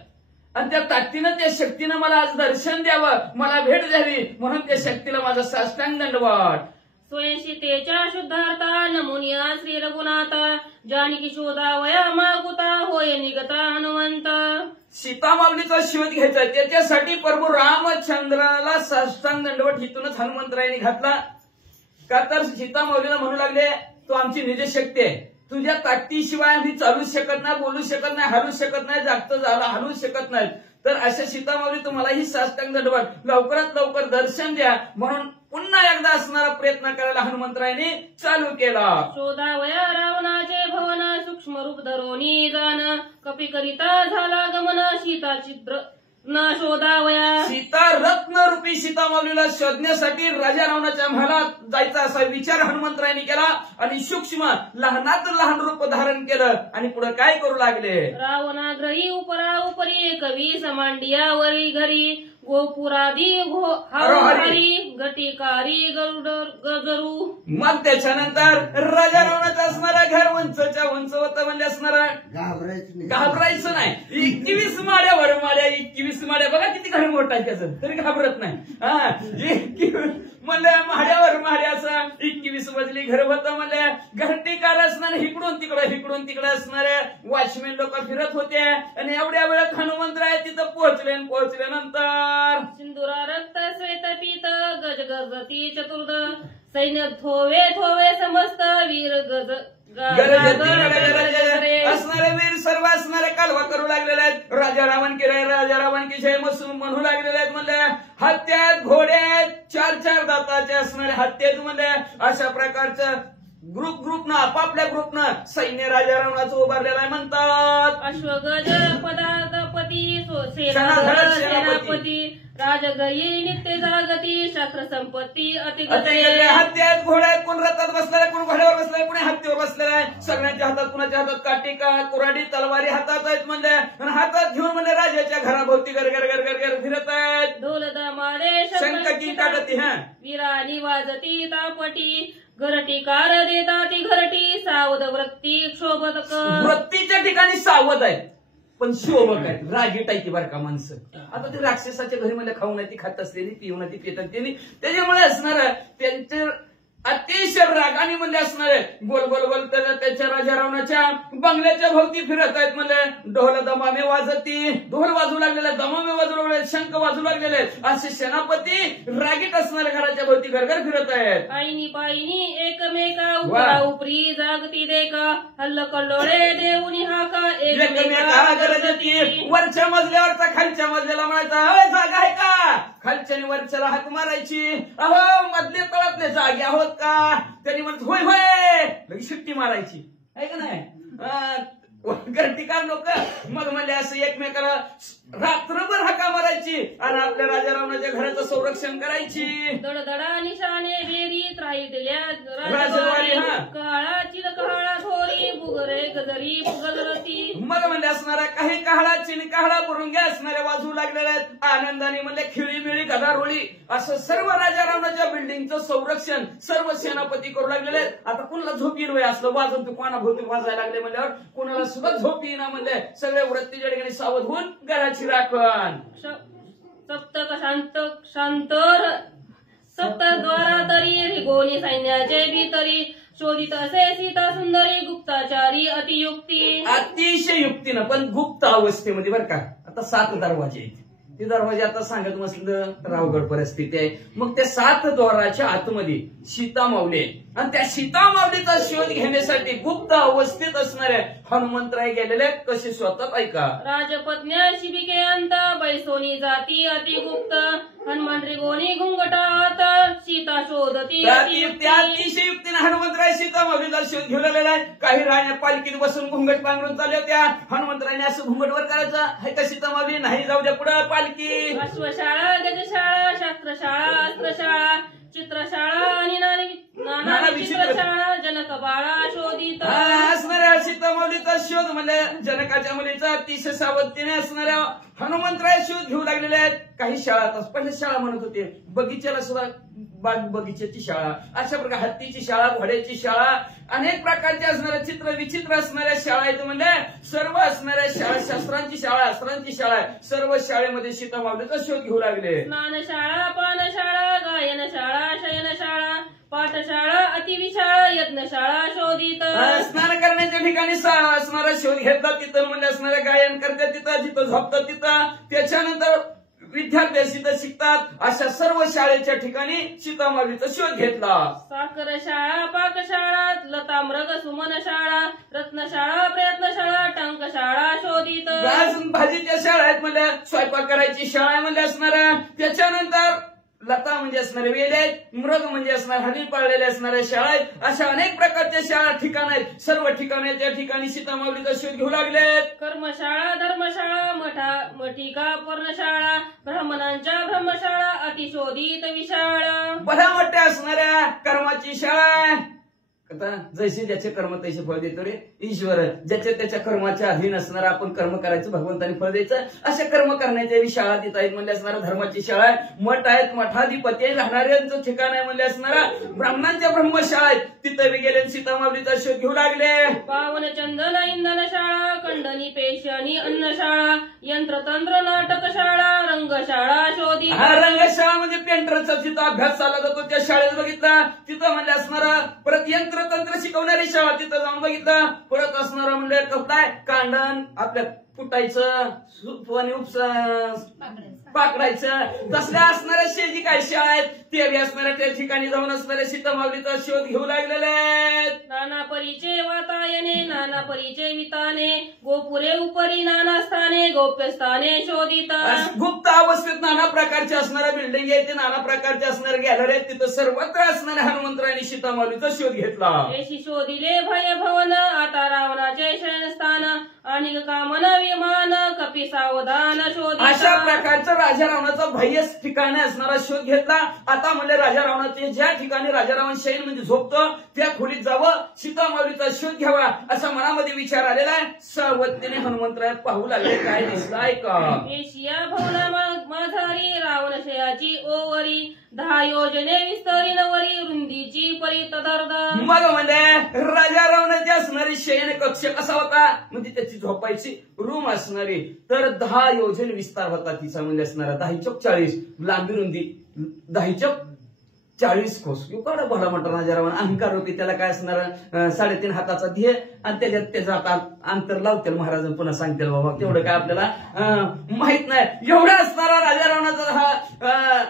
आणि त्या ताकदीनं, त्या शक्तीनं मला आज दर्शन द्यावं, मला भेट द्यावी, म्हणून त्या शक्तीला माझा साष्टांग दंडवत. स्वयंशीतेच्या शुद्धार्था, नमुनिया श्री रघुनाथ, जानकी शोधावया मागुता, होय निगता हनुमंत. सीतामावलीचा शोध घ्यायचा, त्याच्यासाठी प्रभू रामचंद्राला साष्टांग दंडवत हिथूनच हनुमंतरायाने घातला. का तर सीतामावलीला म्हणू लागले, तो आमची निज शक्ती आहे, तुझ्या ताकदीशिवाय आम्ही चालू शकत नाही, बोलू शकत नाही, हलू शकत नाही, जागत झाला हलू शकत नाही. तर अशा सीतामावली तुम्हालाही साष्टांग दंडवत, लवकरात लवकर दर्शन द्या, म्हणून पुन्हा एकदा असणारा प्रयत्न करायला हनुमंतरायाने चालू केला. शोधावया रावणाचे भवन सूक्ष्म रूप धरोनी जाण कपी करिता झाला गमन सीता चित्र न शोधावया. सीता रत्न रूपी सीता माऊलीला शोधण्यासाठी राजा रावणाच्या महालात जायचा असा विचार हनुमंतरायाने केला आणि सूक्ष्म लहानात लहान रूप धारण केलं आणि पुढे काय करू लागले. रावणाग्रही उपरा उपरी कवी समांडियावरी घरी गोपुरादी हरी गटिकारी गरुडरू. मग त्याच्यानंतर राजा रावणाचं असणारा घर उंचच्या उंच होतं म्हणजे असणारा घाबरायचं नाही. 21 माड्यावर माड्या 21 माड्या बघा किती घर मोठा आहे त्याचं तरी घाबरत नाही. म्हणलं माड्यावर माड्या असं 21 मजली घर होतं. म्हणलं घंटीकार असणार इकडून तिकडं असणाऱ्या वॉचमॅन लोक फिरत होते आणि एवढ्या वेळात हनुमंतराय तिथं पोहोचल्यानंतर सिंधुरा रक्त श्वेत पीत गज गजती चतुर्द सैन्य थोवे समस्त वीर गज असणारे वीर सर्व असणारे कालवा करू लागलेले आहेत. राजा रावण की जय म्हणू लागलेले आहेत. म्हणले हत्यात घोड्यात 4 दाताचे असणारे हत्यात म्हणले अशा प्रकारचं ग्रुपनं आपापल्या ग्रुपनं सैन्य राजा रावणाचं उभारलेलं आहे म्हणतात. अश्वगज पदागपती सेनापती राजगयी नित्य जागती शास्त्र संपत्ती हत्यात घोड्यात कोण रथात बसलेला कोण घोड्यावर बसलाय कोणी हत्तीवर बसलेला आहे. सगळ्यांच्या हातात कुणाच्या हातात काठी कुऱ्हाडी तलवारी हातात आहेत म्हणले आणि हातात घेऊन म्हणले राजाच्या घराभोवती गर फिरत आहेत. ढोल दमारे शंखकी काढती वीरानी वाजती तापटी घरटीकार देता ती घरटी सावध वृत्ती क्षोभक. वृत्तीच्या ठिकाणी सावध आहेत पण शोभक आहेत. रागीट आहे ती बरं का माणसं. आता ती राक्षसाच्या घरी मला खाऊ नाही ती खात असलेली पिऊ नाही ती पितात त्यांनी त्याच्यामुळे असणार त्यांचे अतिशय रागाने म्हणजे असणारे गोल त्याच्या राजा रावणाच्या बंगल्याच्या भोवती फिरत आहेत. म्हणजे ढोल दमामे वाजती ढोल वाजू लागलेले दमामे वाजू लागले शंख वाजू लागलेले असे सेनापती रागीट असणाऱ्या घराच्या भोवती घर फिरत आहेत. पायनी एकमेका उपरा उपरी जागती देका हल्ल कल्लोळे देऊनी हाका एकमेका गरजती. वरच्या मजल्यावरचा खालच्या मजल्याला म्हणायचा अरे जागा आहे का. खालच्याने वरच्याला हाक मारायची. अहो मधले तळातले जागे आहोत का. त्यांनी म्हणत होय लगेच शिट्टी मारायची आहे का नाही. घंटीकार लोक मग म्हणजे असं एकमेकाला रात्रभर हाका मारायची आणि आपल्या राजा रावणाच्या घराचं संरक्षण करायची. दडदडा निशाने बेरीत राहिलेल्या राजवाडी काळा चिलकाळा थोरी बुगरे गजरी बुगलरती. मग म्हणजे असणाऱ्या काही काळा चिनकाळा बुरुंग्या असणाऱ्या वाजू लागलेल्या आहेत. आनंदाने म्हणजे खिळीबिळी गदारोळी असं सर्व राजा रावणाच्या बिल्डिंगचं संरक्षण सर्व सेनापती करू लागलेले आहेत. आता कुणाला झोप येईल असलं वाजून तू कोणा भोवती वाजायला लागले म्हणल्यावर कुणाला सुद्धा झोप येईना. म्हणजे सगळे वृत्तीच्या ठिकाणी सावध होऊन घराची राखण. सप्तक शांत सप्तद्वारा तरी गोनी सैन्याचे भीतरी शोधित असे सीता सुंदरी गुप्ताचारी अतियुक्ती. अतिशय युक्तीनं पण गुप्त अवस्थेमध्ये बरं का. आता 7 दरवाजे आहेत. ते दरवाजे आता सांगत बसलं तर अवघड परिस्थिती आहे. मग त्या 7 द्वाराच्या आतमध्ये सीता माऊली आणि त्या सीता माऊलीचा शोध घेण्यासाठी गुप्त अवस्थेत असणाऱ्या हनुमंतराय गेलेले कसे स्वतः ऐका. राजपत्न्या शिबिके अंत बैसोनी जाती अतिगुप्त हनुमंत्री गोनी घुंगटात सीता शोधती. अतिशय युक्तीने हनुमंतराय सीता माऊलीचा शोध घेऊन आलेला आहे. काही राण्या पालखीत बसून घुंगट पांघरून चालल्या होत्या. हनुमंतरायने असं घुंगटवर करायचं आहे का सीता माऊली नाही जाऊ द्या पुढे पालखी. अश्वशाळा गजशाळा शास्त्रशाळा अस्त्रशाळा चित्रशाळा आणि नाना विचित्रशाळा जनक बाळा शोधित असणाऱ्या सीता माऊलीचा शोध म्हणजे जनकाच्या मुलीचा अतिशय सावधतेने असणाऱ्या हनुमंतराय शोध घेऊ लागलेले आहेत. काही शाळा पहिले शाळा म्हणत होते बगीच्याला सुद्धा बाग बगीच्याची शाळा अशा प्रकारे हत्तीची शाळा घोड्याची शाळा अनेक प्रकारच्या असणाऱ्या चित्र विचित्र असणाऱ्या शाळा आहेत. म्हणजे सर्व असणाऱ्या शाळा शास्त्रांची शाळा अस्त्रांची शाळा सर्व शाळेमध्ये सीता माऊलीचा शोध घेऊ लागले. स्नानशाळा पानशाळा गायनशाळा शयनशाळा पाठशाळा अतिविशाळा यज्ञशाळा शोधित. स्नान करण्याच्या ठिकाणी असणारा शोध घेतात तिथं म्हणजे असणाऱ्या गायन करतात तिथं जिथं झोपतात तिथं. त्याच्यानंतर विद्यार्थी शिकतात अशा सर्व शाळेच्या ठिकाणी सीता माऊलीचा शोध घेतला. साखर शाळा पाकशाळा लता मृग सुमन शाळा रत्नशाळा प्रयत्नशाळा टंकशाळा शोधित. भाजीच्या शाळा आहेत म्हणजे स्वयंपाक करायची शाळा म्हणजे असणाऱ्या. त्याच्यानंतर लता म्हणजे असणारे वेल आहेत, मृग म्हणजे असणारे हरिण पाळलेले असणाऱ्या शाळा आहेत. अशा अनेक प्रकारच्या शाळा ठिकाण आहेत. सर्व ठिकाणे त्या ठिकाणी सीतामाऊलीचा शोध घेऊ लागलेत. कर्मशाळा, धर्मशाळा, मठिका, पर्णशाळा, ब्राह्मणांच्या ब्रह्मशाळा, अतिशोधित विशाळा. भल्या मोठ्या असणाऱ्या कर्माची शाळा. आता जैसे ज्याचे कर्म तैसे फळ देतो रे ईश्वर. ज्याच्या त्याच्या कर्माच्या अधीन असणार आपण कर्म करायचं, भगवंताने फळ द्यायचं. अशा कर्म करण्याच्या शाळा तिथं आहेत म्हणजे असणारा धर्माची शाळा आहे. मठ आहेत, मठाधिपती राहणाऱ्यांचं ठिकाण आहे म्हणजे असणारा ब्राह्मणांच्या ब्रह्मशाळा आहेत. तिथं बी गेले सीतामाऊलीचा शोध घेऊ लागले. पावन चंदन इंधन शाळा, खंडणी पेशणी अन्नशाळा, यंत्रतंत्र नाटकशाळा, रंगशाळा शोधी. हा रंगशाळा म्हणजे पेंटरचा जिथं अभ्यास चालला जातो त्या शाळेत बघितला. तिथं म्हणजे असणारा परत तंत्र शिकवणारी शाळा तिथं जाऊन बघितलं. परत असणारा म्हणजे काय कांडण आपल्या फुटायचं, पाकडायचं तसल्या असणाऱ्या शेजी काय शाळा आहेत ते बी असणाऱ्या त्या ठिकाणी जाऊन असणाऱ्या सीतामाऊलीचा शोध घेऊ लागलेले आहेत. नाना परीचे वातायने, नाना परीचे विताने, गोपुरे उपरी नाना स्थाने, गोप्य स्थाने शोधिता. गुप्त अवस्थेत नाना प्रकारचे असणाऱ्या बिल्डिंग आहेत, नाना प्रकारचे असणाऱ्या गॅलरी आहेत. तिथं सर्वत्र असणाऱ्या हनुमंतरायांनी सीतामाऊलीचा शोध घेतला. येशी शोधिले भय भवन, आता रावणाचे शयनस्थान, आणि कामन विमान, कपी सावधान शोधिता. अशा प्रकारचं राजा रावणाचा बाह्य ठिकाणी असणारा शोध घेतला. आता म्हणजे राजा रावणाचे ज्या ठिकाणी राजा रावण शयन म्हणजे झोपतो त्या खोलीत जावं, सीतामाऊलीचा शोध घ्यावा असा मनामध्ये विचार आलेला आहे. सावधतेने हनुमंतराय पाहू लागले काय दिसलाय का. एशिया भवना माझारी, रावणशयाची ओवरी, 10 योजने विस्तरी नवरी, रुंदीची परी तदर्द. मग म्हणजे राजा रावणाची असणारी शयन कक्ष कसा होता म्हणजे त्याची झोपायची रूम असणारी तर 10 योजन विस्तार होता तिचा म्हणजे असणारा 10×40 लांबी रुंदी 10×40 कोस. एवढा भला मोठा राजा रावण अहंकार होती. त्याला काय असणार 3.5 हाताचा ध्येय आणि त्याच्यात त्याचं आता अंतर लावतील महाराज पुन्हा सांगतील बाबा तेवढं काय आपल्याला माहित नाही. एवढा असणारा राजा रावणाचा हा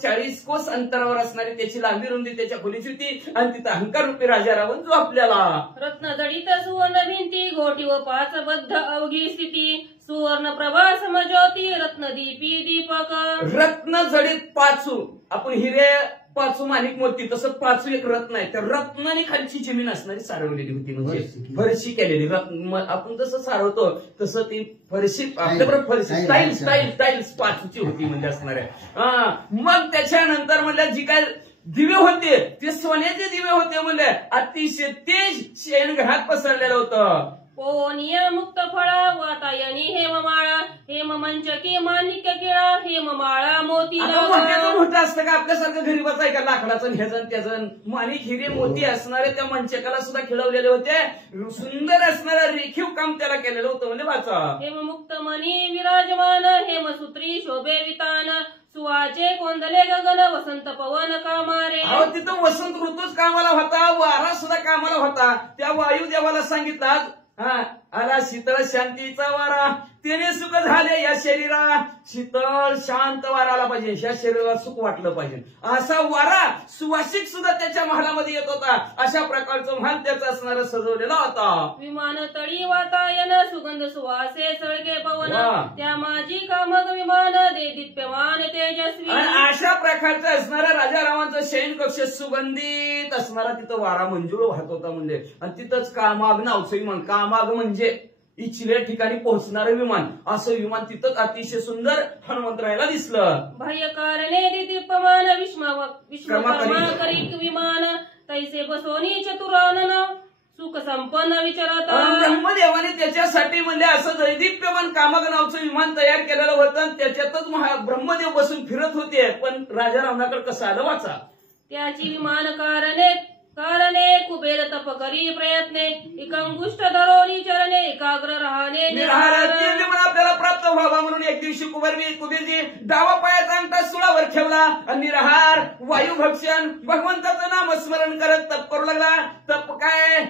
40 कोस अंतरावर असणारी त्याची लांबी रुंदी त्याच्या खोलीची होती आणि तिथं अहंकार रूपी राजा रावण जो आपल्याला. रत्न जडित सुवर्ण भिंती, घोटी व 5 बद्ध अवघी स्थिती, सुवर्ण प्रभा समज्योती, रत्नदीपी दीपक. रत्न जडित 5 आपण हिरे 5 माणिक मोती तसं 5 एक रत्न आहे. त्या रत्नाने खालची जमीन असणारी सारवलेली होती म्हणजे फरशी केलेली. आपण जसं सारवतो तसं ती फरशी आपल्याबरोबर फरशी टाईल्स 5ची होती म्हणजे असणाऱ्या. मग त्याच्यानंतर म्हणलं जी काय दिवे होते ते सोन्याचे दिवे होते म्हणजे अतिशय तेज शयनगृहात पसरलेलं होतं. पोनिया मुक्त फळा, वातायनी हेममाळा, हेममंचकी माणिक्य किळा, हेममाळा मोती. मोठं असतं का आपल्यासारखं घरी बसाय का लाकडाचं ह्याजन त्याजन माणिक हिरे मोती असणारे त्या मंचकाला सुद्धा खिळवलेले होते. सुंदर असणारं रेखीव काम त्याला केलेलं होतं म्हणजे वाचा. हेममुक्त मणी विराजमान, हेमसूत्री शोभे वितान, सुवाचे कोंदले गगन, वसंत पवन कामारे. अहो तिथं वसंत ऋतूच कामाला होता, वारा सुद्धा कामाला होता. त्या वायुदेवाला सांगितलं आला शीतळ शांतीचा वारा, त्याने सुख झाले या शरीरा. शीतळ शांत वारा आला पाहिजे, या शरीराला सुख वाटलं पाहिजे. असा वारा सुवासिक सुद्धा त्याच्या महालामध्ये येत होता. अशा प्रकारचं महाल त्याचा असणारा सजवलेला होता. विमान तळी वातायन, सुगंध सुवासे सळगे पवन, त्या माझी कामक विमान दे दिप्यमान तेजस्वी. अशा प्रकारचं असणारा राजा रावांचं शयन कक्ष सुगंधित असणारा तिथं वारा मंजुळ वाहत होता म्हणजे. आणि तिथंच कामाग नावचं विमान, कामाग म्हणजे इच्छिल्या ठिकाणी पोहोचणारं विमान. असं विमान तिथंच अतिशय सुंदर हनुमंतरायाला दिसलं. बाह्य कारणे दिदीप्यमान विश्वकर्मा करीक विमान, तैसे बसोनी चतुरानन सुख संपन्न विचारता. ब्रह्मदेवाने त्याच्यासाठी म्हणजे असं दैदिप्यमान कामाग नावचं विमान तयार केलेलं होतं. त्याच्यातच ब्रह्मदेव बसून फिरत होते. पण राजा रावणाकडे कसं आलं वाचा. त्याची विमान कारणे कुबेर तप करी प्रयत्ने, एकांगुष्ट धरोनी चरणे एकाग्र राहणे आपल्याला प्राप्त व्हावा म्हणून एक दिवशी कुबेरजी डावा पायाचा अंगठा सुळावर ठेवला आणि निराहार वायू भक्षण भगवंताचं नामस्मरण करत तप करू लागला. तप काय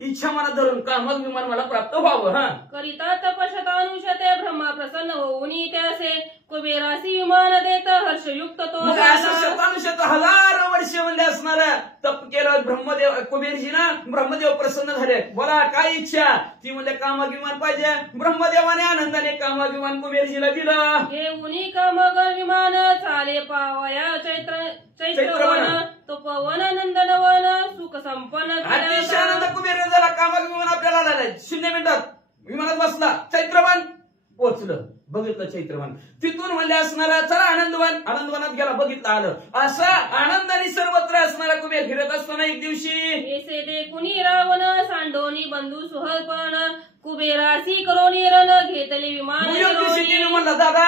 इच्छा मनात धरून कामक विमान मला प्राप्त व्हावं. करिता तपशतानुशते ब्रह्मा प्रसन्न होऊन त्यासे कुबेरासी विमान देत हर्षयुक्त तो. असं शतानुशत हजारो वर्ष म्हणजे असणाऱ्या तप केलं ब्रह्मदेव कुबेरजीनं. ब्रह्मदेव प्रसन्न झाले. बोला काय इच्छा? ती म्हणले कामविमान पाहिजे. ब्रह्मदेवाने आनंदाने कामविमान कुबेरजीला दिलं. घेऊनी कामगण विमान चाले पावया चैत्रवन तो पवन नंदनवन सुख संपन्न अतिशय आनंद कुबेर झाला. कामविमान आपल्याला आलं 0 मिनिटात विमानात बसला. चैत्रवन पोहोचलं. बघितलं चैत्रवन. तिथून म्हणले असणारा चला आनंदवनात गेला. बघितलं आलं. असा आनंदाने सर्वत्र असणारा कुबेर फिरत असताना एक दिवशी ऐसे देखुनी रावण सांडोनी बंधू सुहळपण कुबेरासी करोनी रण घेतले विमान म्हणला दादा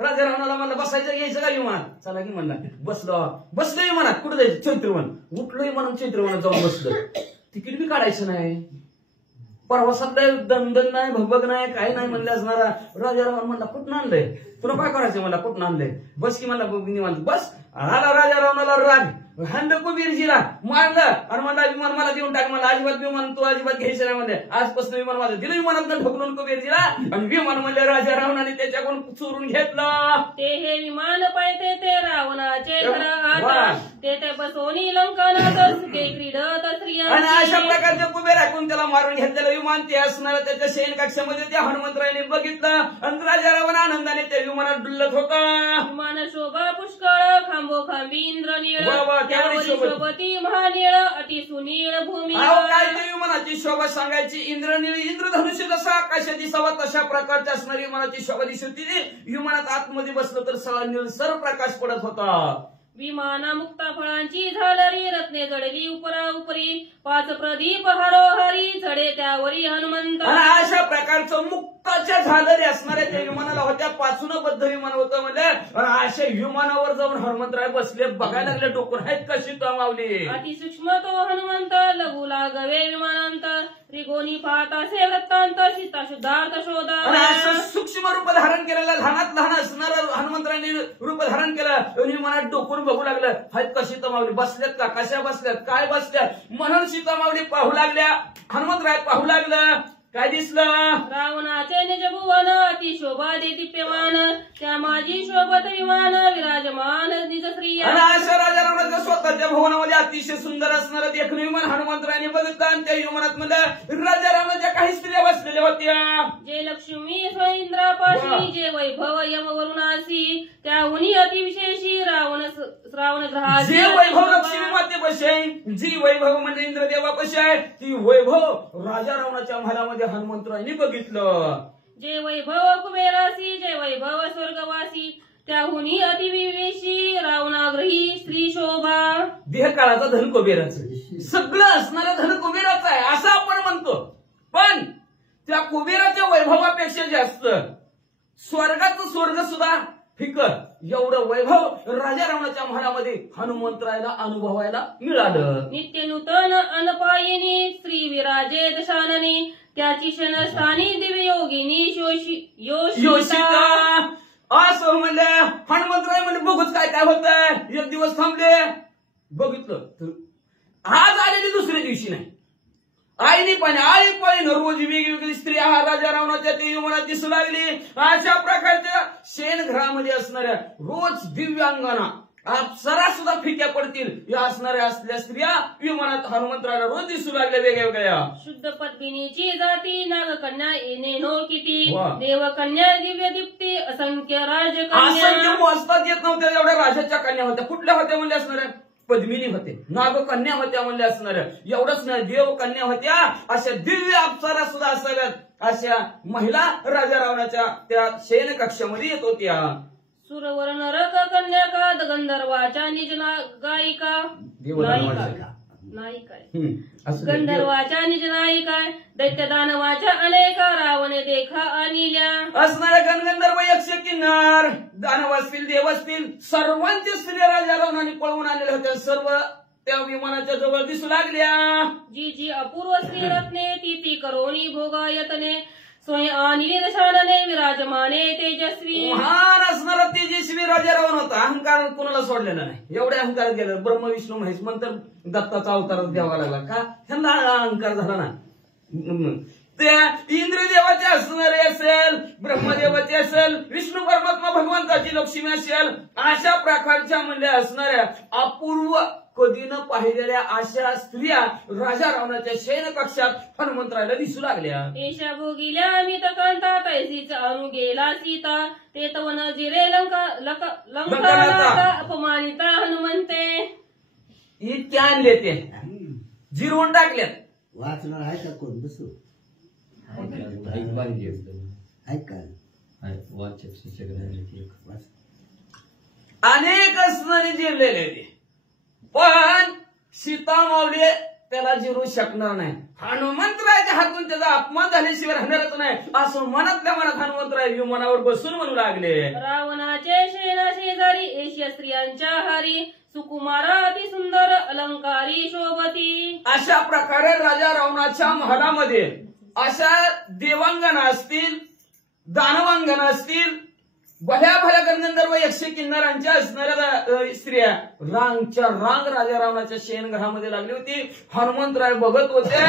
राजा रावणाला म्हणलं बसायचं घ्यायचं का विमान? चला की म्हणला. बसलो विमानात. कुठं जायचं? चैत्रवन. उठलोय म्हणून चैत्रवनात जाऊन बसलं. तिकीट बी काढायचं नाही. प्रवासात नाही दंदन नाही भगभग नाही काही नाही म्हणले असणारा राजा रावण म्हणला कुठं आणलंय तुला काय करायचं? म्हणला कुठं आणलंय? बस की म्हणला निवांत बस. आला राजा रावणाला राग. हंड कुबेरजीला मारलं आणि म्हणला विमान मला देऊन टाक. मला अजिबात विमान तू अजिबात घ्यायचं नाही म्हणले. आजपासून विमान माझं दिलं. विमानात ढकलून कुबेरजीला आणि विमान म्हणले राजा रावणाने त्याच्याकडून चोरून घेतलं. ते हे विमान पाहते ते रावणाचे घरात ते बसोनी लंकनात सुखे क्रीडत स्त्रिया. आणि अशा प्रकारचे कुबेर ऐकून त्याला मारून घेतलेलं विमान ते असणार त्याच्या शयन कक्षामध्ये त्या हनुमंतरायाने बघितलं आणि राजा रावण आनंदाने त्या विमानात डुलत होता. विमान शोभा पुष्कळ खांबो खांबी इंद्रनीळ शोभती महानीळ अति सुनीळ भूमी. काय ते विमानाची शोभा सांगायची? इंद्रनीळ इंद्रधनुष्य जसा आकाशात दिसावा तशा प्रकारची असणारी विमानाची शोभा दिसत होती. विमानात आतमध्ये बसलं तर सगळा निळसर प्रकाश पडत होता. विमाना मुक्ता फळांची झालरी रत्ने जडली उपरा उपरी 5 प्रदीप हरोहरी चढे त्यावरी हनुमंत. अशा प्रकारचं मुक्ताच्या झालरी असणाऱ्या त्या विमानाला होत्या. 5 बद्ध विमान होतं म्हणजे. अशा विमानावर जाऊन हनुमंतराय बसले. बघायला लागले डोकं आहेत कशी मावली. अतिसूक्ष्म तो हनुमंत लघु लागवे विमानांत त्रिकोणी पाहतासे वृत्तांत सीता शुद्धार्थ शोधा. असं सूक्ष्म रूप धारण केलेलं लहानात लहान असणारं हनुमंतरायांनी रूप धारण केलं. विमानात डोकून बघू लागलं आहेत कशी मावली. बसल्यात का? कशा बसल्यात? काय बसल्यात? म्हणून सीता मावली पाहू लागल्या. हनुमंतराय पाहू लागलं. काय दिसलं? रावणाचे निज भुवन अति शोभा दे दिप्यमान त्या माझी शोभत विमान विराजमान निज स्त्रिया. अशा राजा रावणाच्या स्वतःच्या भवनामध्ये अतिशय सुंदर असणारं देखणं विमान हनुमंतरायाने बघितलं आणि त्या विमानात म्हणलं राजा रावणाच्या काही स्त्रिया बसलेल्या होत्या. जे लक्ष्मी स्वइंद्रापाशी जे वैभव यम वरुणासी त्याहुनी अतिविशेषी रावण ग्रहाची. जे वैभव लक्ष्मी मातेपाशी आहे जी वैभव म्हणजे इंद्रदेवापाशी आहे ती वैभव राजा रावणाच्या महालामध्ये हनुमंतरायांनी बघितलं. जे वैभव कुबेरासी जे वैभव स्वर्गवासी त्याहुनी अतिविवेशी रावणाग्रही स्त्री शोभा. देहकाळाचा धन कुबेराचं सगळं असणारं धन कुबेराचं आहे असं आपण म्हणतो. पण त्या कुबेराच्या वैभवापेक्षा जास्त स्वर्गाचं स्वर्ग सुद्धा फिकर एवढं वैभव राजा रावणाच्या महालामध्ये हनुमंतरायाला अनुभवायला मिळालं. नित्य नूतन अनपायिनी स्त्री विराजे दशाननी त्याची क्षणस्थानी दिव्य योगिनी योषिता. असं म्हणले हनुमंतराय म्हणजे बघूच काय काय होतंय. एक दिवस थांबले बघितलं आज आलेली दुसऱ्या दिवशी नाही. आईनी पाळीनं रोज वेगवेगळी स्त्रिया राजा रावणाच्या ते विमानात दिसू लागली. अशा प्रकारच्या शेणघरामध्ये असणाऱ्या रोज दिव्यांगांना अप्सरा सुद्धा फिक्या पडतील या असणाऱ्या असल्या स्त्रिया विमानात हनुमंतराला रोज दिसू लागल्या वेगवेगळ्या. शुद्ध पद्मिनीची जाती नागकन्या येणे नो किती देवकन्या दिव्य दीप्ती असंख्य राजकन्या. असंख्य मोजतात येत नव्हत्या एवढ्या राजाच्या कन्या होत्या. कुठल्या होत्या म्हणजे असणाऱ्या? पद्मिनी होते, नागकन्या होत्या म्हणजे असणाऱ्या. एवढंच नाही देव कन्या होत्या. अशा दिव्य अप्सरा सुद्धा असाव्यात अशा महिला राजा रावणाच्या त्या शयन कक्षामध्ये येत होत्या. सुरवर नरक कन्याका गंधर्वाच्या निज गायिका नायिका गंधर्वाच्या निज नायिका दैत्य दानवाच्या अनेका रावणे देखा अनिल्या. असणाऱ्या गणगंधर्व यक्ष किन्नर दानव असतील देव असतील सर्वांच्या स्त्रिया राजा रावणाने पळवून आणलेल्या होत्या. सर्व त्या विमानाच्या जवळ दिसू लागल्या. जी जी अपूर्व स्त्री रत्ने ती करोनी भोगायतने स्वयं आणि दशानने विराजमाने तेजस्वी. महान असणारा तेजस्वी राजा रावण होता. अहंकार कोणाला सोडलेला नाही. एवढे अहंकार केलं ब्रह्म विष्णू महेश नंतर दत्ताचा अवतार द्यावा लागला का त्यांना अहंकार झाला ना. त्या इंद्रदेवाचे असणारे असेल ब्रह्मदेवाचे असेल विष्णू परमात्मा भगवंताची लक्ष्मी असेल अशा प्रकारच्या म्हणजे असणाऱ्या अपूर्व कधी न पाहिलेल्या अशा स्त्रिया राजा रावणाच्या शयन कक्षात हनुमंतरायला दिसू लागल्या. एशा भोगिल्या अमित कांता तैसीच अनु गेला सीता ते तवन जिरे लंका अपमानिता हनुमंते. इतक्या आणले ते जिरवून टाकल्यात. वाचणार आहे का कोण? बसू ऐका वाचक शिक्षक झाले वाच. अनेक असणारे जिरलेले ते, पण सीता मावली त्याला जिरू शकणार नाही. हनुमंतरायाच्या हातून त्याचा अपमान झाल्याशिवाय राहणारच नाही असं मनातल्या मनात हनुमंतराय विमानावर बसून म्हणू लागले. रावणाचे शेना शेजारी एशिया स्त्रियांच्या हारी सुकुमारा अति सुंदर अलंकारी शोभती. अशा प्रकारे राजा रावणाच्या महालामध्ये अशा देवांगना असतील, दानवांगना असतील, भल्या भल्या गंधर्व यक्ष किन्नरांच्या असणाऱ्या स्त्रिया रांगच्या रांग राजा रावणाच्या शयनगृहामध्ये लागली होती. हनुमंतराय बघत होते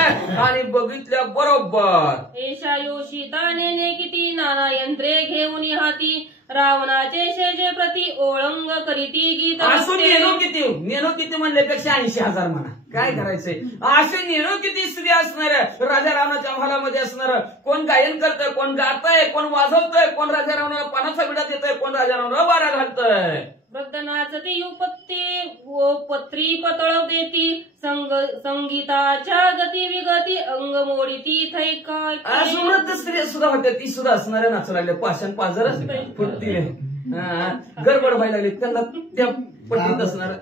आणि बघितल्या बरोबर एशा योषिता नेने किती नाना यंत्रे घेऊन हाती रावणाचे शेजे प्रति ओळंग करीती गीत. असं नेनो किती म्हणल्यापेक्षा 80,000 म्हणा. काय करायचंय? असे नेनो किती स्त्री असणाऱ्या राजा रावणाच्या महालामध्ये असणार. कोण गायन करतंय, कोण गातंय, कोण वाजवतंय, कोण राजा रावणाला पानाचा विडा देतंय, कोण राजा रावणाला वारा घालतंय. बद्ध नाचती युपत्ती व पत्री पतळ देती संगीताच्या गती विगती अंग मोडीती थै काय. असं वृद्ध स्त्रिया सुद्धा होत्या, ती सुद्धा असणाऱ्या नाचू लागल्या. पाषाण पाजरच फुटती गडबड व्हायला लागली त्यांना. त्या पट्टीत असणार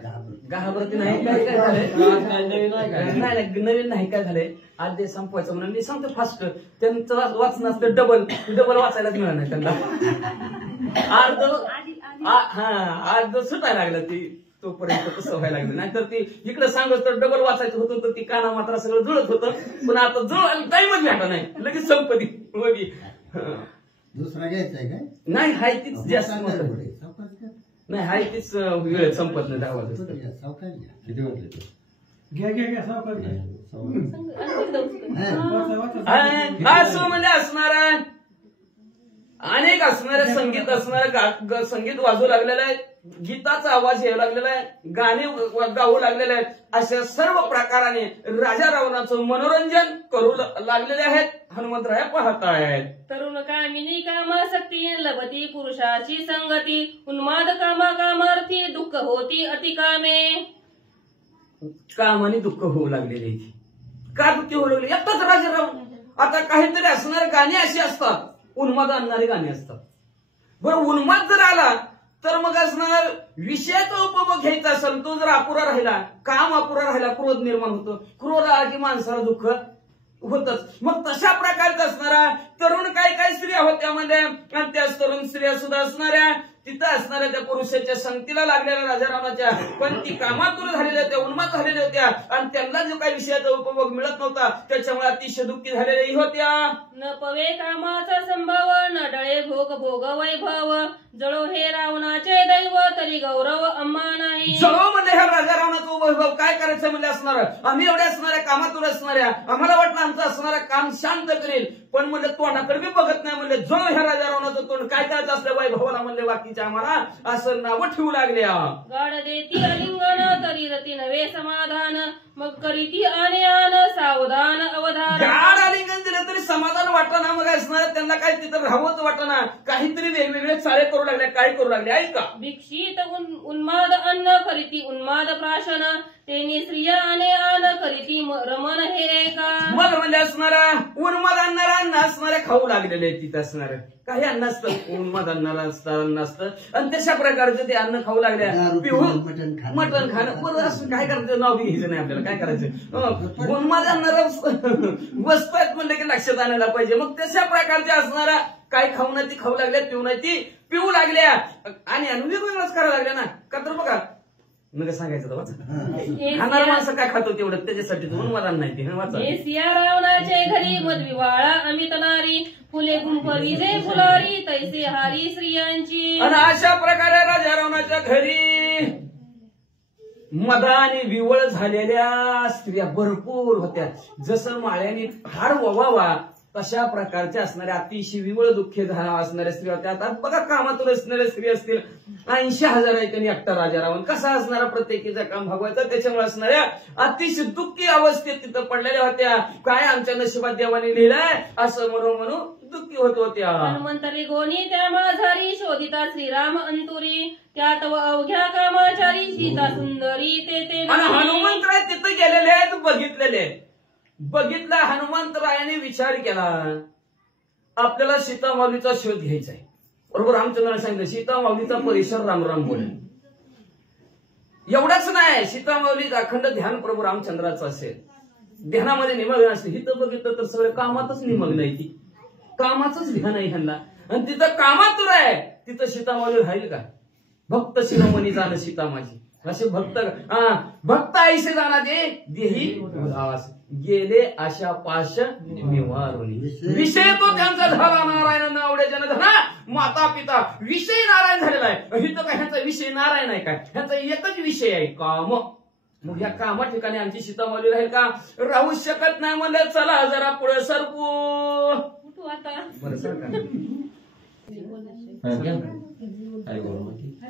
घाबरती नाही. काय काय झालंय? नाही नवीन नाही. काय झालंय? आज ते संपवायचं म्हणून मी सांगतो फास्ट. त्यांचं वाचणं असतं डबल वाचायलाच मिळणार नाही त्यांना. अर्ध सुटायला लागलं ती तोपर्यंत तसं व्हायला लागलं. नाहीतर ती इकडे सांगत तर डबल वाचायचं होतं तर ती काना मात्र सगळं जुळत होतं. पण आता जुळ टाइमच भेटा नाही. लगेच संपत्ती दुसरा घ्यायचाय काय? नाही हाय तीच जास्त नाही. हाय तीच वेळ संपत नाही. 10 वाजता किती वाटले ते? असं म्हणजे असणार अनेक असणारे संगीत असणारे संगीत वाजू लागलेलं आहे. गीताचा आवाज यायला लागलेला आहे. गाणे गाऊ लागलेले आहेत. अशा सर्व प्रकाराने राजा रावणाचं मनोरंजन करू लागलेले आहेत. हनुमंतराय पाहत आहेत. तरुण कामिनी कामासक्ती लभती पुरुषाची संगती उन्माद कामार्थी दुःख होती अति कामे. कामाने दुःख होऊ लागलेले. का दुःखी होऊ लागले? एकटाच राजा रावण. आता काहीतरी असणारे गाणी अशी असतात, उन्माद आणणारी गाणी असतात. बरं उन्माद जर आला तर मग असणार विषयाचा उपभोग घ्यायचा असेल, तो जर अपुरा राहिला, काम अपुरा राहिला, क्रोध निर्माण होतो. क्रोध आला की माणसाला दुःख होतच. मग तशा प्रकारचा असणारा तरुण काय काय स्त्रिया होत्या म्हणजे, आणि त्या तरुण स्त्रिया सुद्धा असणाऱ्या तिथं असणाऱ्या त्या पुरुषाच्या संगतीला लागलेल्या राजा रावणाच्या, पण ती कामातूर झालेल्या होत्या, उन्माद झालेल्या होत्या आणि त्यांना जो काही विषयाचा उपभोग मिळत नव्हता त्याच्यामुळे अतिशय दुःखी झालेल्याही होत्या. न पवे कामाचा संभव न डळे भोग भोग वैभव जळो हे रावणाचे दैव तरी गौरव अम्मा नाही. जळो म्हणजे ह्या राजा रावणाचा वैभव काय करायचं म्हणजे असणार आम्ही एवढ्या असणाऱ्या कामातून असणाऱ्या आम्हाला वाटलं आमचं असणारं काम शांत करेल, पण म्हणलं तोंडाकडे बी बघत नाही. म्हणले जळो ह्या राजा रावणाचं तोंड काय करायचं असल्या वैभवाला म्हणले बाकीच्या आम्हाला असं नावं ठेवू लागल्या. गाड देती अलिंगन तरी रती नवे समाधान मग करीती आने आन सावधान अवधान. गाड आलिंगन दिलं तरी समाधान वाटना. मग असणार त्यांना काय तिथं राहवत वाटना. काहीतरी वेगवेगळे चाळे करू लागले. काय करू लागले ऐका. भिक्षित उन्माद अन्न करीती उन्माद प्राशन तेने स्त्रिया आने आन करीती रमण हे का. मग म्हणजे असणारा उन्माद आणणारा अन्न असणारे खाऊ लागलेले तिथं असणार. काही अन्न असतं उन्माद आणणारा असतं अन्न असतं आणि तशा प्रकारचं ते अन्न खाऊ लागल्या. मटण खाणं बरं असं काय करायचं नाव बी घ्यायचं नाही आपल्याला. काय करायचं उन्माद आणणारा वस्तू आहेत म्हणलं की लक्षात आणायला पाहिजे. मग तशा प्रकारच्या असणारा काय खाऊ नाही ती खाऊ लागल्या, पिऊ नाही ती पिऊ लागल्या आणि वेगवेगळंच करायला लागल्या ना. का तर बघा नका सांगायचं खाणार माणसं काय खातो तेवढं त्याच्यासाठी उन्मादान नाही ते वाचा. सिया रावणाचे घरी मधविवाळा अमित नारी फुले गुंफली जे फुलारी तैसे हारी स्त्रियांची. आणि अशा प्रकारे राजा रावणाच्या घरी मदाने विवळ झालेल्या स्त्रिया भरपूर होत्या. जसं माळ्याने हार ववावा तशा प्रकारच्या असणाऱ्या अतिशय विवळ दुःखी असणाऱ्या स्त्रिया होत्या. आता बघा कामातून असणाऱ्या स्त्री असतील 80,000 आहे त्यांनी एकटा राजा रावण कसा असणारा प्रत्येकीचं काम भागवायचं. त्याच्यामुळे असणाऱ्या अतिशय दुःखी अवस्थेत तिथं पडलेल्या होत्या. काय आमच्या नशिबात देवाने लिहिलंय असं म्हणून दुःखी होत होत्या. हनुमंतरी गोनी त्या माझारी शोधिता श्रीराम अंतुरी त्यात अवघ्या कामाचारी सीता सुंदरी ते आणि हनुमंतराय तिथं गेलेले आहेत बघितलेले. बघितला हनुमंतरायाने विचार केला आपल्याला सीतामाऊलीचा शोध घ्यायचा आहे. बरोबर रामचंद्राने सांगितलं सीतामाऊलीचा परिसर रामराम बोले. एवढंच नाही सीतामाऊली अखंड ध्यान प्रभू रामचंद्राचं असेल ध्यानामध्ये निमग्न असेल. हिथं बघितलं तर सगळं कामातच निमग्न आहे. ती कामाचंच ध्यान आहे ह्यांना. आणि तिथं कामातूर आहे तिथं सीतामाऊली राहील का. भक्त शिरोमणी जाणं सीता माझी असे भक्त आईसे जाणा दे देही उदास गेले अशा पाश निवारली. विषय तो त्यांचा झाला नारायण नावडे जनधना माता पिता विषय नारायण झालेला आहे. इथं काय ह्याचा विषय नारायण आहे काय ह्याचा एकच विषय आहे काम. मग या कामा ठिकाणी आमची सीतामाऊली राहील का. राहू शकत नाही म्हणलं चला जरा पुढे सरकू आता बरं सर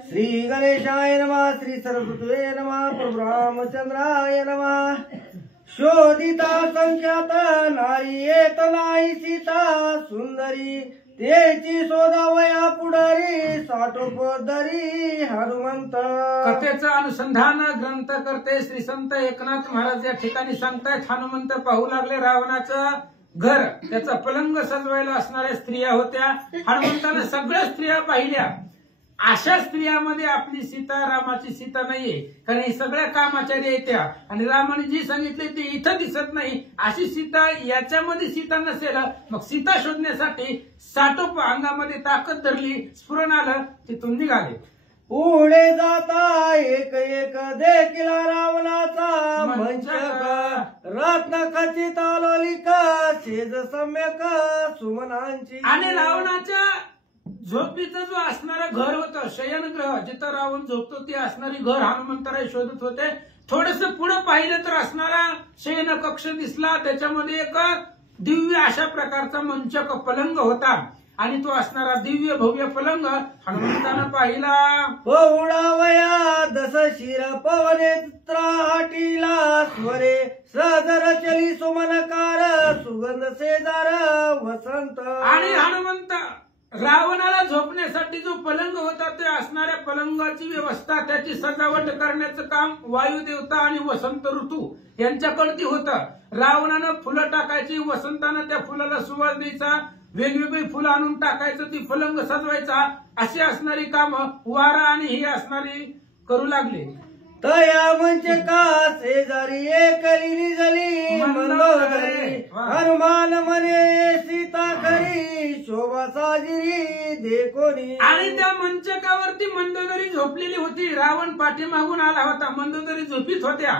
श्री गणेशाय नमः श्री सरस्वती नमः प्रभु रामचंद्राय नमः. शोधिता संख्यात नारी येत नाही सीता सुंदरी तेची शोधावया पुढारी साठोपदरी हनुमंत. कथेचं अनुसंधान ग्रंथ करते श्री संत एकनाथ महाराज या ठिकाणी सांगतायत. हनुमंत पाहू लागले रावणाचं घर त्याचा पलंग सजवायला असणाऱ्या स्त्रिया होत्या. हनुमंतानं सगळ्या स्त्रिया पाहिल्या. अशा स्त्रियामध्ये आपली सीता रामाची सीता नाहीये कारण ही सगळ्या कामाच्या येत्या आणि रामाने जी सांगितले ते इथं दिसत नाही. अशी सीता याच्यामध्ये सीता नसेल. मग सीता शोधण्यासाठी साठोप अंगामध्ये ताकद धरली. स्फुरण आलं तिथून निघाले. पुढे जाता एक एक देखील रावणाचा मंचक रत्न खचित लोलिक सेज सम्यक सुमनांची. आणि रावणाच्या झोपीचं जो असणारं घर होतं शयनगृह जिथं रावण झोपतो ते असणारी घर हनुमंतराय शोधत होते. थोडस पुढे पाहिलं तर असणारा शयन कक्ष दिसला. त्याच्यामध्ये एक दिव्य अशा प्रकारचा मंचक पलंग होता आणि तो असणारा दिव्य भव्य पलंग हनुमंतानं पाहिला. पौडावया दस शिर पवने त्राटीला स्वरे सदर चली सुमनकार सुगंध सेदार वसंत. आणि हनुमंत रावणाला झोपण्यासाठी जो पलंग होता ते असणाऱ्या पलंगाची व्यवस्था त्याची सजावट करण्याचं काम वायुदेवता आणि वसंत ऋतू यांच्याकडती होतं. रावणानं फुलं टाकायची वसंतानं त्या फुलाला सुवास द्यायचा. वेगवेगळी फुलं आणून टाकायचं ती पलंग सजवायचा. अशी असणारी कामं वारा आणि ही असणारी करू लागले. तया मंचका शेजारी एकली निजली मंदोदरी हनुमान म्हणे सीता खरी शोभा साजिरी देखोनी. आणि त्या मंचकावरती मंदोदरी झोपलेली होती. रावण पाठीमागून आला होता. मंदोदरी झोपीत होत्या.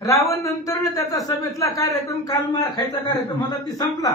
रावण नंतर त्याचा सभेतला कार्यक्रम काल मार खायचा कार्यक्रम होता ती संपला.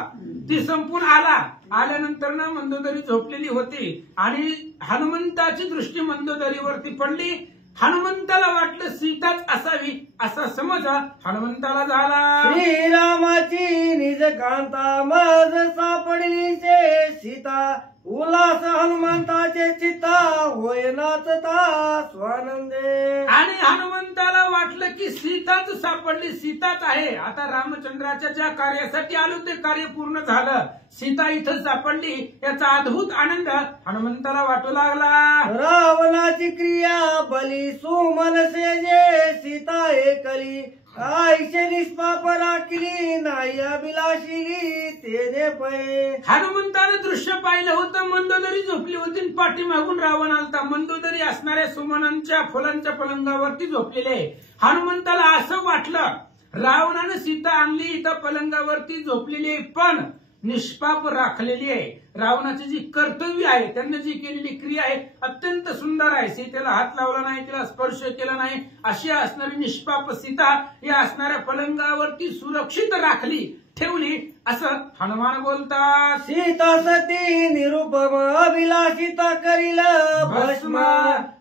ती संपून आल्यानंतर मंदोदरी झोपलेली होती आणि हनुमंताची दृष्टी मंदोदरीवरती पडली. हनुमंताला वाटलं सीताच असावी असा समज हनुमंताला झाला. श्रीरामाची निज कांता मज सापडली से सीता उल्हास हनुमंताचे चित्ता होय नाचता स्वानंदे. आणि हनुमंताला वाटलं की सीताच सापडली सीताच आहे. आता रामचंद्राच्या ज्या कार्यासाठी आलो ते कार्य पूर्ण झालं. सीता इथं सापडली याचा अद्भुत आनंद हनुमंताला वाटू लागला. रावणाची क्रिया बली सुमनसे जे सीता एकली आईचे निष्पाप राखली नाही अभिलाषिली तेने पै. हनुमंताने दृश्य पाहिलं होतं. मंदोदरी झोपली होती पाठीमागून रावण आलता. मंदोदरी असणाऱ्या सुमनांच्या फुलांच्या पलंगावरती झोपलेले. हनुमंताला असं वाटलं रावणानं सीता आणली इथं पलंगावरती झोपलेली आहे पण निष्पाप राखलेली आहे. रावणाची जी कर्तव्य आहे, त्यांनी जी केलेली क्रिया आहे अत्यंत सुंदर आहे. सीतेला हात लावला नाही, तिला स्पर्श केला नाही, अशी असणारी निष्पाप सीता या असणाऱ्या पलंगावरती सुरक्षित राखली ठेवली असं हनुमान बोलतात. सीता सती निरुपम अभिलाषिता करील भस्म,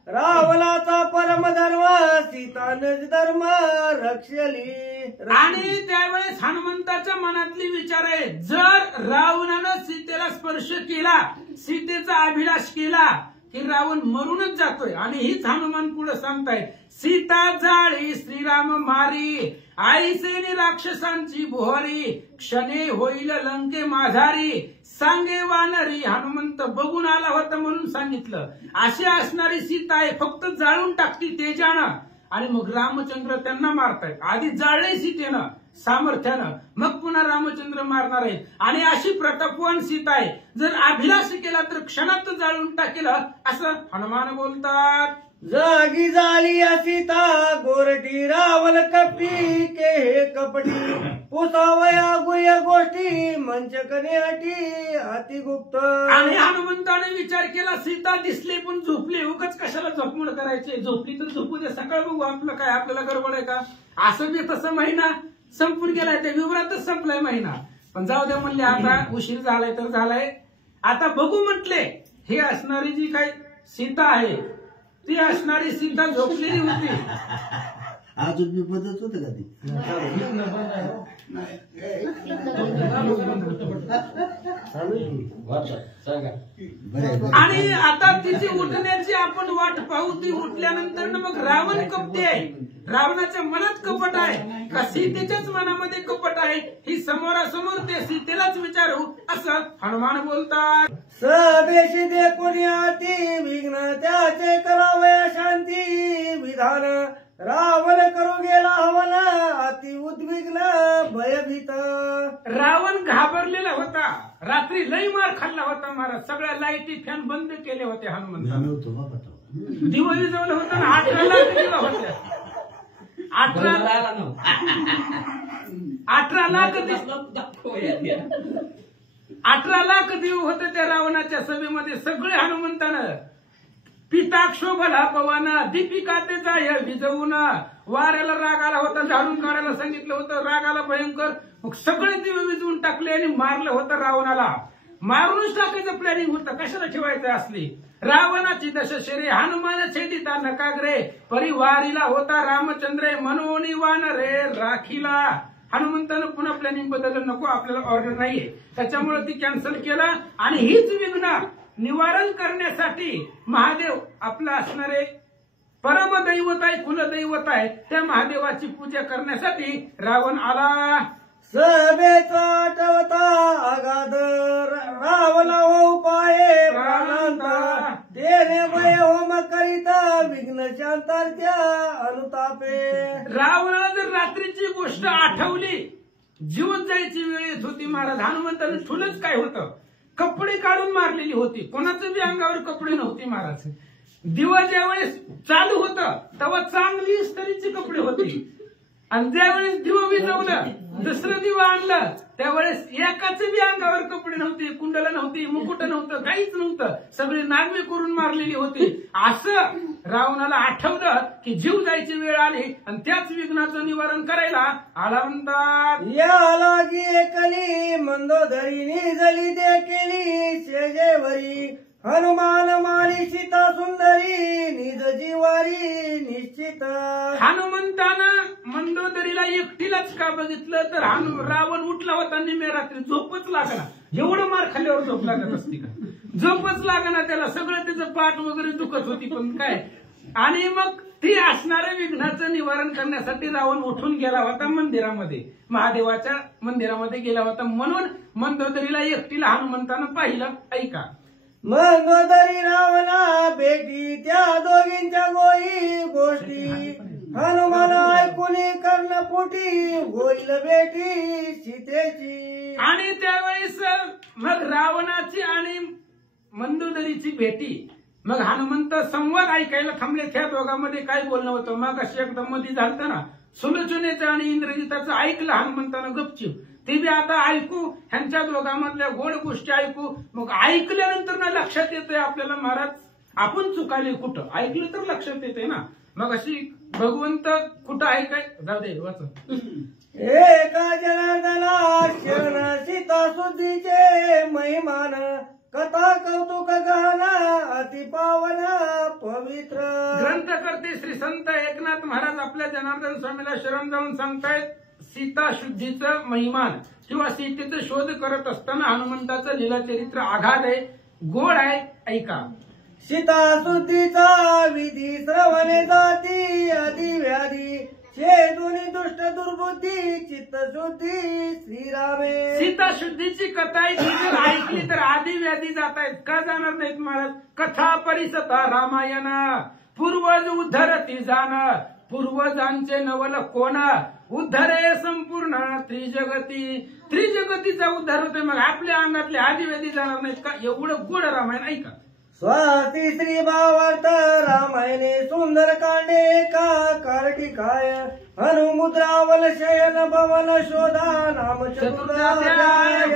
रावणाचा परमधर्म सीता निज धर्म रक्षली. आणि त्यावेळेस हनुमंताच्या मनातली विचार आहे, जर रावणानं सीतेला स्पर्श केला, सीतेचा अभिलाष केला की रावण मरूनच जातोय. आणि हीच हनुमान पुढे सांगतायत, सीता जाळी श्रीराम मारी, आईसेनी राक्षसांची बुहारी, क्षणे होईल लंके माझारी, सांगे वानरी. हनुमंत बघून आला होता म्हणून सांगितलं. अशी असणारी सीता आहे, फक्त जाळून टाकती तेजानं. आणि मग रामचंद्र त्यांना मारतायत. आधी जाळले सीतेनं सामर्थ्यानं, मग पुन्हा रामचंद्र मारणार आहेत. आणि अशी प्रतापवान सीता आहे, जर अभिलाष केला तर क्षणात जाळून टाकेल असं हनुमान बोलतात. जागी झाली सीता गोरटी, रावण कपटी के हे कपटी, पुसावया गुह्य गोष्टी मंचकने अटी अतिगुप्त. आणि हनुमंताने विचार केला, सीता दिसली पण झोपली, उगाच कशाला झोपमोड करायची, झोपली तर झोपू दे, सकाळ बघू आपलं काय, आपल्याला गडबड आहे का. असं बी तसं महिना संपून गेलाय, त्या विवरातच संपलाय महिना. पण जाऊ दे म्हणले, आता उशीर झालाय तर झालाय, आता बघू म्हटले. ही असणारी जी काही सीता आहे ती असणारी सीता झोपलेली होती. अजून मी पद्धत होत का ती? आणि आता तिची उठण्याची आपण वाट पाहू. ती उठल्यानंतर मग रावण कपटी आहे, रावणाच्या मनात कपट आहे का सीतेच्याच मनामध्ये कपट आहे, ही समोरासमोर ते सीतेलाच विचारू असं हनुमान बोलतात. सभेशी देखून अति विघ्न त्याचे करावया शांती विधान, रावण करू गेला हवन अति उद्विग्न भयभीत. रावण घाबरलेला होता, रात्री लई मार खाल्ला होता महाराज. सगळ्या लाईटी फॅन बंद केले होते हनुमंतानं, दिवा विजवलं होतं ना, 18 लाख दिवा होत्या. 18 लाख दिव होते त्या रावणाच्या सभेमध्ये. सगळे हनुमंतानं पिताक्षोभला पवाना दीपिका ते जाय विजवून. वाऱ्याला राग आला होता, झाडून काढायला सांगितलं होतं, राग आला भयंकर. मग सगळे दिवे विजवून टाकले आणि मारलं होतं रावणाला. मारूनच टाकायचं प्लॅनिंग होतं, कशाला ठेवायचं असली. रावणाची दशशरे हनुमान छेदिता नकाग्रे, परिवारीला होता रामचंद्र मनोनी वानरे राखीला. हनुमंतानं पुन्हा प्लॅनिंग बदललं, नको आपल्याला ऑर्डर नाहीये, त्याच्यामुळे ती कॅन्सल केलं. आणि हीच विघ्न निवारण करण्यासाठी महादेव आपलं असणारे परमदैवत आहे, कुलदैवत आहे, त्या महादेवाची पूजा करण्यासाठी रावण आला. सभेचा आठवता अगाध रावणा उपाये प्राणांता, देणे भय होम करिता विघ्न शांतार्त्या अनुतापे. रावणाला जर रात्रीची गोष्ट आठवली, जीवन जायची वेळ येत होती महाराज. हनुमंतानं ठुलच काय होतं, कपडे काढून मारलेली होती, कोणाचं बी अंगावर कपडे नव्हते महाराज. दिवा ज्यावेळेस चालू होतं तेव्हा चांगली इस्त्रीची कपडे होती, आणि ज्यावेळेस दिवा विजवलं, दुसरं दिवा आणलं, त्यावेळेस एकाच बी अंगावर कपडे नव्हते, कुंडलं नव्हती, मुकुट नव्हतं, काहीच नव्हतं, सगळी नागवे करून मारलेली होती. असं रावणाला आठवलं की जीव जायची वेळ आली आणि त्याच विघ्नाचं निवारण करायला आला. म्हणतात या लागी एकली मंदोदरी निजली देखीली शेजेवरी, हनुमान मारी सीता सुंदरी निज जीवारी निश्चित. हनुमंतानं मंदोदरीला एकटीलाच का बघितलं तर रावण उठला होता निम्या रात्री, झोपच लागला. एवढं मार खाल्ल्यावर झोप लागत असती का, झोपच लागना त्याला. सगळं त्याचं पाठ वगैरे दुखत होती, पण काय. आणि मग ती असणाऱ्या विघ्नाचं निवारण करण्यासाठी रावण उठून गेला होता मंदिरामध्ये, महादेवाच्या मंदिरामध्ये गेला होता. म्हणून मंदोदरीला एकटीला हनुमंतानं पाहिलं. ऐका, मंदोदरी रावणा भेटी त्या दोघींच्या गोई गोष्टी, हनुमान ऐकून कर्णपोटी होईल भेटी सीतेची. आणि त्यावेळेस मग रावणाची आणि मंदोदरीची भेटी. मग हनुमंत संवाद ऐकायला थांबले. त्या दोघांमध्ये काय बोलणं होतं, मग अशी एकदम मध्ये झालं ना, सुलोचनेचं आणि इंद्रजिताचं ऐकलं हनुमंतानं गपचूप. ती बी आता ऐकू, ह्यांच्या दोघांमधल्या गोड गोष्टी ऐकू. मग ऐकल्यानंतर ना लक्षात येतंय आपल्याला महाराज आपण चुकाले कुठं, ऐकलं तर लक्षात येते ना. मग अशी भगवंत कुठं आहे काय, जाऊ दे वाच. एका जनार्दना शरण सीता सुद्धीचे महिमान, कथा कौतुक गाना अति पावन पवित्र. ग्रंथकर्ते श्री संत एकनाथ महाराज आपल्या जनार्दन स्वामीला शरण जाऊन सांगतायत सीता शुद्धीचं महिमान किंवा सीतेचा शोध करत असताना हनुमंताचं लीलाचरित्र आघात आहे, गोड आहे, ऐका. सीता शुद्धीचा विधी श्रवणे जाती अधिव्याधी, छेदुनी दुष्ट दुर्बुद्धी चित्त शुद्धी श्रीरामे. सीता शुद्धीची कथा आहे, ती जर ऐकली तर आधी व्याधी जात आहेत. का जाणार नाहीत महाराज. कथा परिसता रामायण, पूर्वज उद्धरती जाण, पूर्वजांचे नवल कोण, उद्धरे संपूर्ण त्रिजगती. त्रिजगतीचा उद्धार होतोय. मग आपल्या अंगातले आधी व्याधी जाणार नाहीत का. एवढं गोड रामायण ऐका. स्वाती श्री भावार्थ रामायणे सुंदर कांडे का कारटी काय, हनुमुद्रावल शयन भवन शोधा नाम चतुर्धाध्याय.